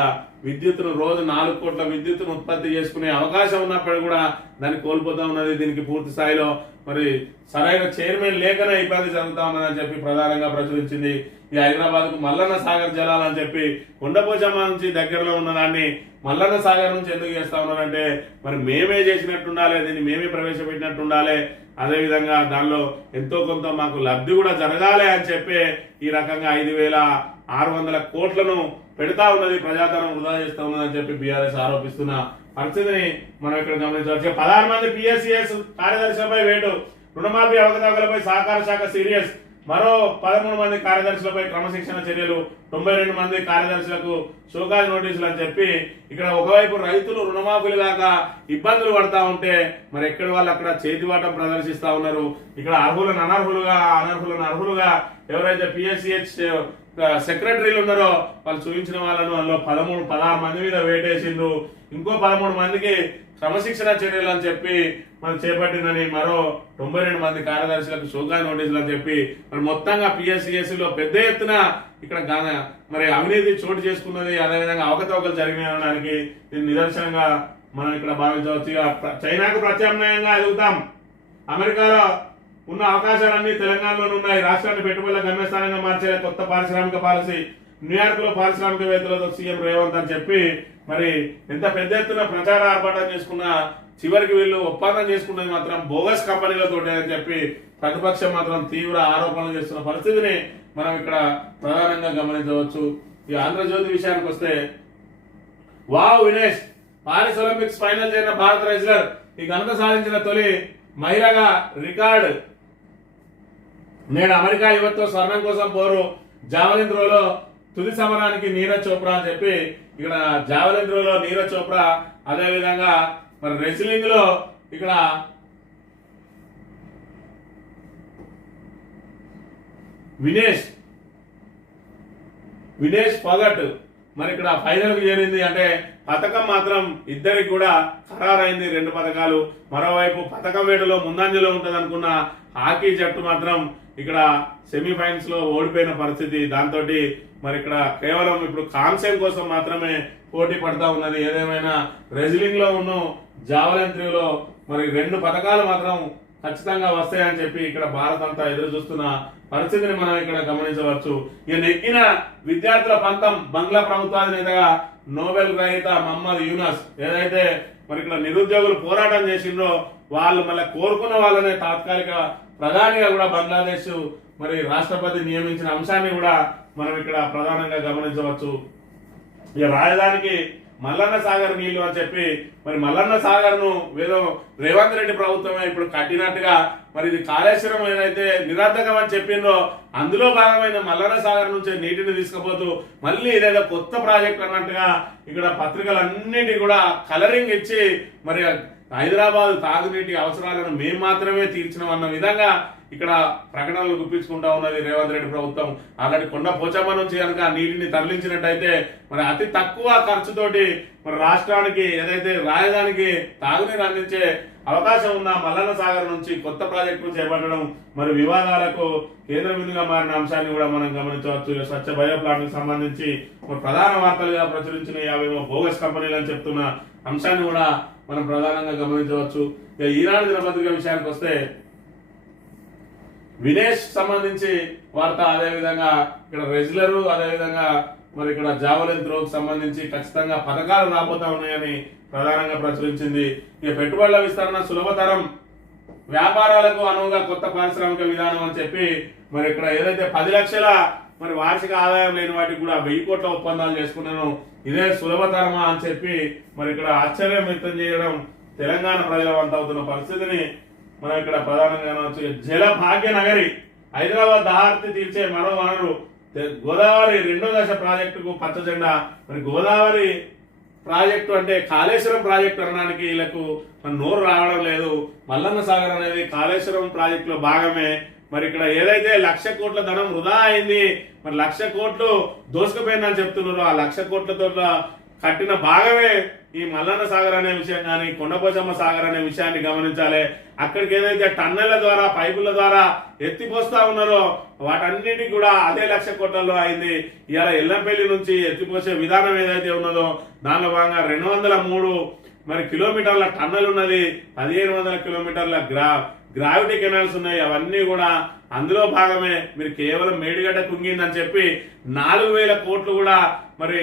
విద్యుత్తును రోజు 4 కోట్ల విద్యుత్తును ఉత్పత్తి చేసుకునే అవకాశం ఉన్నప్పుడు కూడా దాన్ని కోల్పోతా ఉన్నది. దీనికి పూర్తి స్థాయిలో మరి సరైన చైర్మన్ లేకనే ఇబ్బంది జరుగుతా ఉన్నదని చెప్పి ప్రధానంగా ప్రచురించింది. ఈ హైదరాబాద్ కు మల్లన్న సాగర్ జలాలని చెప్పి కొండపోచమ్మ నుంచి దగ్గరలో ఉన్న దాన్ని మల్లన్న సాగర్ నుంచి ఎందుకు చేస్తా ఉన్నారంటే మరి మేమే చేసినట్టు ఉండాలి, దీన్ని మేమే ప్రవేశపెట్టినట్టు ఉండాలి, అదే విధంగా దానిలో ఎంతో కొంత మాకు లబ్ధి కూడా జరగాలి అని చెప్పి ఈ రకంగా 5,600 కోట్లను పెడతా ఉన్నది, ప్రజాధనం వృధా చేస్తా ఉన్నదని చెప్పి బీఆర్ఎస్ ఆరోపిస్తున్న పరిస్థితిని మనం ఇక్కడ గమనించవచ్చు. 16 మంది పిఎస్సిఎస్ కార్యదర్శులపై వేటు. రుణమాఫీ అవకతవకలపై సహకార శాఖ సీరియస్. మరో 13 మంది కార్యదర్శులపై క్రమశిక్షణ చర్యలు. 92 మంది కార్యదర్శులకు షోకాజ్ నోటీసులు అని చెప్పి ఇక్కడ ఒకవైపు రైతులు రుణమాఫీలు కాక ఇబ్బందులు పడతా ఉంటే మరి ఎక్కడ వాళ్ళు అక్కడ చేతివాటం ప్రదర్శిస్తా ఉన్నారు. ఇక్కడ అర్హులను అనర్హులుగా, అనర్హులను అర్హులుగా ఎవరైతే పిఎస్సిహెచ్ సెక్రటరీలు ఉన్నారో వాళ్ళు చూపించిన వాళ్ళను అందులో 16 మంది మీద వేటేసిండ్రు. ఇంకో 13 మందికి క్రమశిక్షణ చర్యలు అని చెప్పి మనం చేపట్టిందని మరో 92 మంది కార్యదర్శులకు షోకాజ్ నోటీసులు అని చెప్పి మరి మొత్తంగా పిఎస్సిఎస్ లో పెద్ద ఎత్తున ఇక్కడ మరి అవినీతి చోటు చేసుకున్నది, అదేవిధంగా అవకతవకలు జరిగినడానికి దీని నిదర్శనంగా మనం ఇక్కడ భావించవచ్చు. చైనాకు ప్రత్యామ్నాయంగా ఎదుగుతాం. అమెరికాలో ఉన్న అవకాశాలన్నీ తెలంగాణలోనే ఉన్నాయి. రాష్ట్రాన్ని పెట్టుబడుల గమ్యస్థానంగా మార్చే కొత్త పారిశ్రామిక పాలసీ. న్యూయార్క్ లో పారిశ్రామికవేత్తలతో సీఎం రేవంత్ అని చెప్పి మరి ఎంత పెద్ద ఎత్తున ప్రచార ఆర్భాటం చేసుకున్నా చివరికి వీళ్ళు ఒప్పందం చేసుకున్నది మాత్రం బోగస్ కంపెనీలతో అని చెప్పి ప్రతిపక్షం మాత్రం తీవ్ర ఆరోపణలు చేస్తున్న పరిస్థితిని మనం ఇక్కడ ప్రధానంగా గమనించవచ్చు. ఈ ఆంధ్రజ్యోతి విషయానికి వస్తే wow Vinesh Paris Olympics final చేరిన భారత రెజ్లర్. ఈ ఘనత సాధించిన తొలి మహిళగా రికార్డ్. నేడు అమెరికా యువతతో స్వర్ణం కోసం పోరు. జావలిన్ త్రోలో తుది సమరానికి నీరజ్ చోప్రా అని చెప్పి ఇక్కడ జావెలిన్ త్రోలో నీరజ్ చోప్రా, అదే విధంగా మరి రెస్లింగ్ లో ఇక్కడ వినేష్ ఫగట్ మరి ఇక్కడ ఫైనల్ కి చేరింది. అంటే పథకం మాత్రం ఇద్దరికి కూడా ఖరారైంది, 2 పథకాలు. మరోవైపు పథకం వేటలో ముందంజలో ఉంటది అనుకున్న హాకీ జట్టు మాత్రం ఇక్కడ సెమీఫైనల్స్ లో ఓడిపోయిన పరిస్థితి. దాంతో మరి ఇక్కడ కేవలం ఇప్పుడు కాంస్యం కోసం మాత్రమే పోటీ పడతా ఉన్నది. ఏదేమైనా రెజ్లింగ్ లో ఉన్న జావెలిన్ త్రోలో మరి 2 పథకాలు మాత్రం ఖచ్చితంగా వస్తాయని చెప్పి ఇక్కడ భారత్ అంతా ఎదురు చూస్తున్న పరిస్థితిని మనం ఇక్కడ గమనించవచ్చు. ఇక నెక్కిన విద్యార్థుల పంతం బంగ్లా ప్రభుత్వాధినేతగా నోబెల్ గ్రహీత మహమ్మద్ యూనస్ ఏదైతే మరి ఇక్కడ నిరుద్యోగులు పోరాటం చేసిండ్రో వాళ్ళు మళ్ళీ కోరుకున్న వాళ్ళనే తాత్కాలిక ప్రధానిగా కూడా బంగ్లాదేశ్ మరి రాష్ట్రపతి నియమించిన అంశాన్ని కూడా మనం ఇక్కడ ప్రధానంగా గమనించవచ్చు. ఇక రాజధానికి మల్లన్న సాగర్ నీళ్లు అని చెప్పి మరి మల్లన్న సాగర్ ను ఏదో రేవంత్ రెడ్డి ప్రభుత్వమే ఇప్పుడు కట్టినట్టుగా మరి ఇది కాళేశ్వరం ఏదైతే నిరర్ధకం అని చెప్పిందో అందులో భాగమైన మల్లన్న సాగర్ నుంచి నీటిని తీసుకుపోతూ మళ్ళీ ఇదేదో కొత్త ప్రాజెక్ట్ అన్నట్టుగా ఇక్కడ పత్రికలన్నిటి కూడా కలరింగ్ ఇచ్చి మరి హైదరాబాద్ తాగునీటి అవసరాలను మేము మాత్రమే తీర్చినాం అన్న విధంగా ఇక్కడ ప్రకటనలు గుప్పించుకుంటా ఉన్నది రేవంత్ రెడ్డి ప్రభుత్వం. ఆల్రెడీ కొండ పోచమ్మ నుంచి కనుక నీటిని తరలించినట్టయితే మరి అతి తక్కువ ఖర్చుతోటి మరి రాష్ట్రానికి ఏదైతే రాజధానికి తాగునీరు అందించే అవకాశం ఉన్న మల్లన్న సాగర్ నుంచి కొత్త ప్రాజెక్టులు చేపట్టడం మరి వివాదాలకు కేంద్ర బిందుగా మారిన అంశాన్ని కూడా మనం గమనించవచ్చు. స్వచ్ఛ బయో ప్లాంట్ కు సంబంధించి ప్రధాన వార్తలుగా ప్రచురించిన 50 బోగస్ కంపెనీలు అని చెప్తున్న అంశాన్ని కూడా మనం ప్రధానంగా గమనించవచ్చు. ఈనాడు దినపత్రిక విషయానికి వస్తే వినేష్ సంబంధించి వార్త, అదేవిధంగా ఇక్కడ రెజ్లర్, అదేవిధంగా మరి ఇక్కడ జావెలిన్ త్రోకు సంబంధించి ఖచ్చితంగా పథకాలు రాబోతా ఉన్నాయని ప్రధానంగా ప్రచురించింది. ఇక పెట్టుబడుల విస్తరణ సులభతరం, వ్యాపారాలకు అనువుగా కొత్త పారిశ్రామిక విధానం అని చెప్పి మరి ఇక్కడ ఏదైతే 10 లక్షల మరి వార్షిక ఆదాయం లేని వాటికి కూడా 1000 కోట్ల ఒప్పందాలు చేసుకున్నాను, ఇదే సులభతరమా అని చెప్పి మరి ఇక్కడ ఆశ్చర్యం వ్యక్తం చేయడం తెలంగాణ ప్రజల వంత అవుతున్న పరిస్థితిని మనం ఇక్కడ ప్రధానంగా జల భాగ్య నగరి హైదరాబాద్ దాహార్తి తీర్చే మరో వనరు గోదావరి 2వ దశ ప్రాజెక్టుకు పచ్చ జెండా. మరి గోదావరి ప్రాజెక్టు అంటే కాళేశ్వరం ప్రాజెక్టు అనడానికి వీళ్ళకు నోరు రావడం లేదు. మల్లన్న సాగర్ అనేది కాళేశ్వరం ప్రాజెక్టులో భాగమే. మరి ఇక్కడ ఏదైతే 1,00,000 కోట్ల ధనం వృధా అయింది, మరి 1,00,000 కోట్లు దోసుకుపోయిందని చెప్తున్నారు. ఆ 1,00,000 కోట్లతో కట్టిన భాగమే ఈ మల్లన్న సాగర్ అనే విషయం కానీ కొండపోచమ్మ సాగర్ అనే విషయాన్ని గమనించాలి. అక్కడికి ఏదైతే టన్నెల ద్వారా పైపుల ద్వారా ఎత్తిపోస్తా ఉన్నారో వాటన్నిటికి కూడా అదే 1,00,000 కోట్లలో అయింది. ఇవాళ ఎల్లంపల్లి నుంచి ఎత్తిపోసే విధానం ఏదైతే ఉన్నదో దానిలో భాగంగా 203 మరి కిలోమీటర్ల టన్నెల్ ఉన్నది, 1,500 కిలోమీటర్ల గ్రావిటీ కెనాల్స్ ఉన్నాయి. అవన్నీ కూడా అందులో భాగమే. మీరు కేవలం మేడిగడ్డ కుంగిందని చెప్పి 4,000 కోట్లు కూడా మరి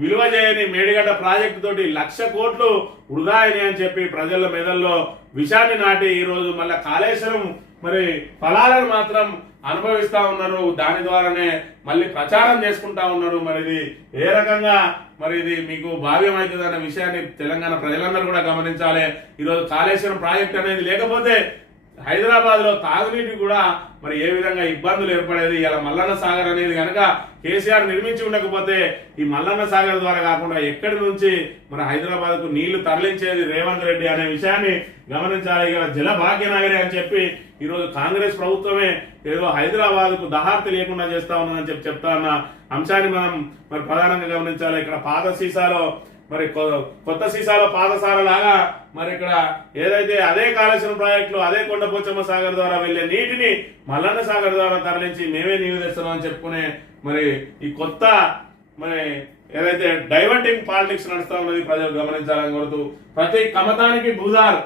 విలువ చేయని మేడిగడ్డ ప్రాజెక్టు తోటి 1,00,000 కోట్లు వృధా అయినాయి అని చెప్పి ప్రజల మెదల్లో విషాన్ని నాటి ఈ రోజు మళ్ళీ కాళేశ్వరం మరి ఫలాలను మాత్రం అనుభవిస్తా ఉన్నారు. దాని ద్వారానే మళ్ళీ ప్రచారం చేసుకుంటా ఉన్నారు. మరి ఇది ఏ రకంగా మరి ఇది మీకు భావ్యం అవుతుంది అనే విషయాన్ని తెలంగాణ ప్రజలందరూ కూడా గమనించాలి. ఈరోజు కాళేశ్వరం ప్రాజెక్ట్ అనేది లేకపోతే హైదరాబాద్ లో తాగునీటి కూడా మరి ఏ విధంగా ఇబ్బందులు ఏర్పడేది. ఇలా మల్లన్న సాగర్ అనేది కనుక కేసీఆర్ నిర్మించి ఉండకపోతే ఈ మల్లన్న సాగర్ ద్వారా కాకుండా ఎక్కడి నుంచి మరి హైదరాబాద్ కు నీళ్లు తరలించేది రేవంత్ రెడ్డి అనే విషయాన్ని గమనించాలి. ఇలా జల భాగ్యనగరి అని చెప్పి ఈ రోజు కాంగ్రెస్ ప్రభుత్వమే ఏదో హైదరాబాద్ కు దహార్తి లేకుండా చేస్తా ఉన్నదని చెప్పి చెప్తా ఉన్న అంశాన్ని మనం మరి ప్రధానంగా గమనించాలి. ఇక్కడ పాత సీసాలో మరి కొత్త సీసాలో పాదసార లాగా మరి ఇక్కడ ఏదైతే అదే కాళేశ్వరం ప్రాజెక్టులు అదే కొండపోచమ్మ సాగర్ ద్వారా వెళ్లే నీటిని మల్లన్న సాగర్ ద్వారా తరలించి మేమే నివేదిస్తున్నాం అని చెప్పుకునే మరి ఈ కొత్త మరి ఏదైతే డైవర్టింగ్ పాలిటిక్స్ నడుస్తా ఉన్నది ప్రజలు గమనించాలని కోరుతూ ప్రతి కమతానికి భూదార్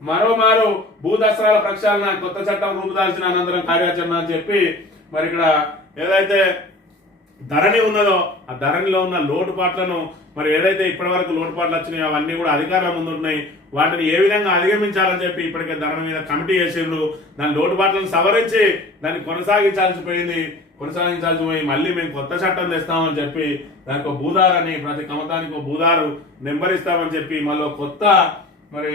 మరోమారు భూదస్త్రాల ప్రక్షాళన కొత్త చట్టం రూపుదాల్చిన అనంతరం కార్యాచరణ అని చెప్పి మరి ఇక్కడ ఏదైతే ధరణి ఉన్నదో ఆ ధరణిలో ఉన్న లోటుపాట్లను మరి ఏదైతే ఇప్పటి వరకు లోటుపాట్లు వచ్చినాయో అవన్నీ కూడా అధికారుల ముందు ఉన్నాయి. వాటిని ఏ విధంగా అధిగమించాలని చెప్పి ఇప్పటికే ధరణి మీద కమిటీ చేసిండ్రు. దాని లోటుపాట్లను సవరించి దాన్ని కొనసాగించాల్సి పోయి మళ్ళీ మేము కొత్త చట్టం తెస్తామని చెప్పి దానికి ఒక భూదారని ప్రతి కమతానికి ఒక భూదారు నెంబర్ ఇస్తామని చెప్పి మళ్ళీ కొత్త మరి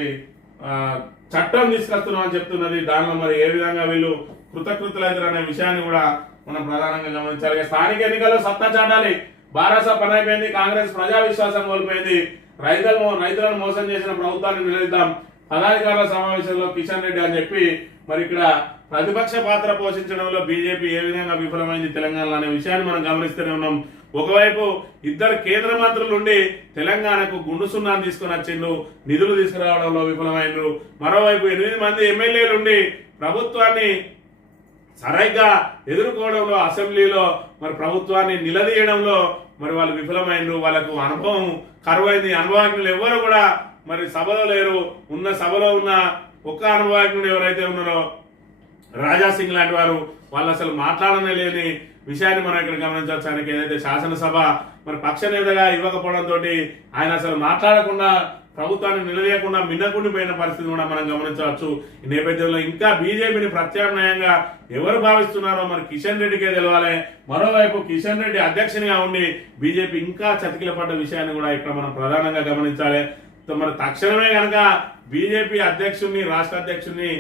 చట్టం తీసుకొస్తున్నామని చెప్తున్నది. దానిలో మరి ఏ విధంగా వీళ్ళు కృతకృతులైతారు అనే విషయాన్ని కూడా మనం ప్రధానంగా గమనించాలి. స్థానిక ఎన్నికల్లో సత్తా చాటాలి. బారాస పని అయిపోయింది. కాంగ్రెస్ ప్రజా విశ్వాసం కోల్పోయింది. రైతులను మోసం చేసిన ప్రభుత్వాన్ని నిలదీద్దాం. పదాధికారుల సమావేశంలో కిషన్ రెడ్డి అని చెప్పి మరి ఇక్కడ ప్రతిపక్ష పాత్ర పోషించడంలో బీజేపీ ఏ విధంగా విఫలమైంది తెలంగాణలో అనే విషయాన్ని మనం గమనిస్తూనే ఉన్నాం. ఒకవైపు ఇద్దరు కేంద్ర మంత్రులు ఉండి తెలంగాణకు గుండు సున్నాన్ని తీసుకుని వచ్చిండ్రు, నిధులు తీసుకురావడంలో విఫలమైనరు. మరోవైపు 8 మంది ఎమ్మెల్యేలు ఉండి ప్రభుత్వాన్ని సరిగ్గా ఎదుర్కోవడంలో అసెంబ్లీలో మరి ప్రభుత్వాన్ని నిలదీయడంలో మరి వాళ్ళు విఫలమైనరు. వాళ్ళకు అనుభవం కరువైంది. అనుభవజ్ఞులు ఎవరు కూడా మరి సభలో లేరు. ఉన్న సభలో ఉన్న ఒక్క అనుభవజ్ఞుడు ఎవరైతే ఉన్నారో రాజా సింగ్ లాంటి వారు, వాళ్ళు అసలు మాట్లాడనే లేని విషయాన్ని మనం ఇక్కడ గమనించవచ్చు. ఆయనకి ఏదైతే శాసనసభ మరి పక్ష నేతగా ఇవ్వకపోవడంతో ఆయన అసలు మాట్లాడకుండా ప్రభుత్వాన్ని నిలదీయకుండా మిన్నకుండిపోయిన పరిస్థితి కూడా మనం గమనించవచ్చు. ఈ నేపథ్యంలో ఇంకా బీజేపీని ప్రత్యామ్నాయంగా ఎవరు భావిస్తున్నారో మరి కిషన్ రెడ్డికే తెలవాలి. మరోవైపు కిషన్ రెడ్డి అధ్యక్షునిగా ఉండి బీజేపీ ఇంకా చతికిల పడ్డ విషయాన్ని కూడా ఇక్కడ మనం ప్రధానంగా గమనించాలి. మరి తక్షణమే కనుక బీజేపీ అధ్యక్షుడిని, రాష్ట్ర అధ్యక్షుడిని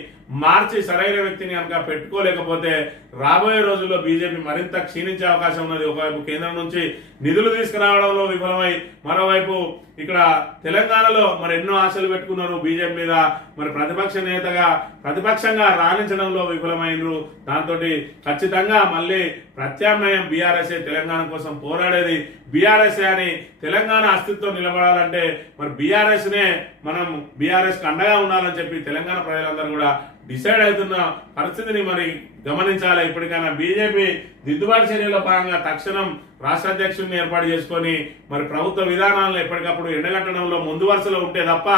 మార్చి సరైన వ్యక్తిని కనుక పెట్టుకోలేకపోతే రాబోయే రోజుల్లో బీజేపీ మరింత క్షీణించే అవకాశం ఉన్నది. ఒకవైపు కేంద్రం నుంచి నిధులు తీసుకురావడంలో విఫలమై, మరోవైపు ఇక్కడ తెలంగాణలో మరి ఎన్నో ఆశలు పెట్టుకున్నారు బీజేపీ మీద. మరి ప్రతిపక్షంగా రాణించడంలో విఫలమైనరు. దాంతో ఖచ్చితంగా మళ్ళీ ప్రత్యామ్నాయం బీఆర్ఎస్ఏ, తెలంగాణ కోసం పోరాడేది బీఆర్ఎస్ఏ అని తెలంగాణ అస్తిత్వం నిలబడాలంటే మరి బీఆర్ఎస్ అండగా ఉండాలని చెప్పి తెలంగాణ ప్రజలందరూ కూడా డిసైడ్ అవుతున్న పరిస్థితిని మరి గమనించాలి. ఇప్పటికైనా బీజేపీ దిద్దుబాటు చర్యల భాగంగా తక్షణం రాష్ట్ర అధ్యక్షుడిని ఏర్పాటు చేసుకొని మరి ప్రభుత్వ విధానాలను ఎప్పటికప్పుడు ఎండగట్టడంలో ముందు వరుసలో ఉంటే తప్ప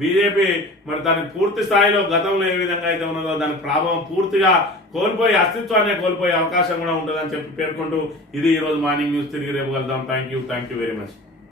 బీజేపీ మరి దాని పూర్తి స్థాయిలో గతంలో ఏ విధంగా అయితే ఉన్నదో దాని ప్రభావం పూర్తిగా కోల్పోయి అస్తిత్వాన్ని కోల్పోయే అవకాశం కూడా ఉంటుందని చెప్పి పేర్కొంటూ ఇది ఈరోజు మార్నింగ్ న్యూస్. తిరిగి రేపు కలుద్దాం. Thank you very much.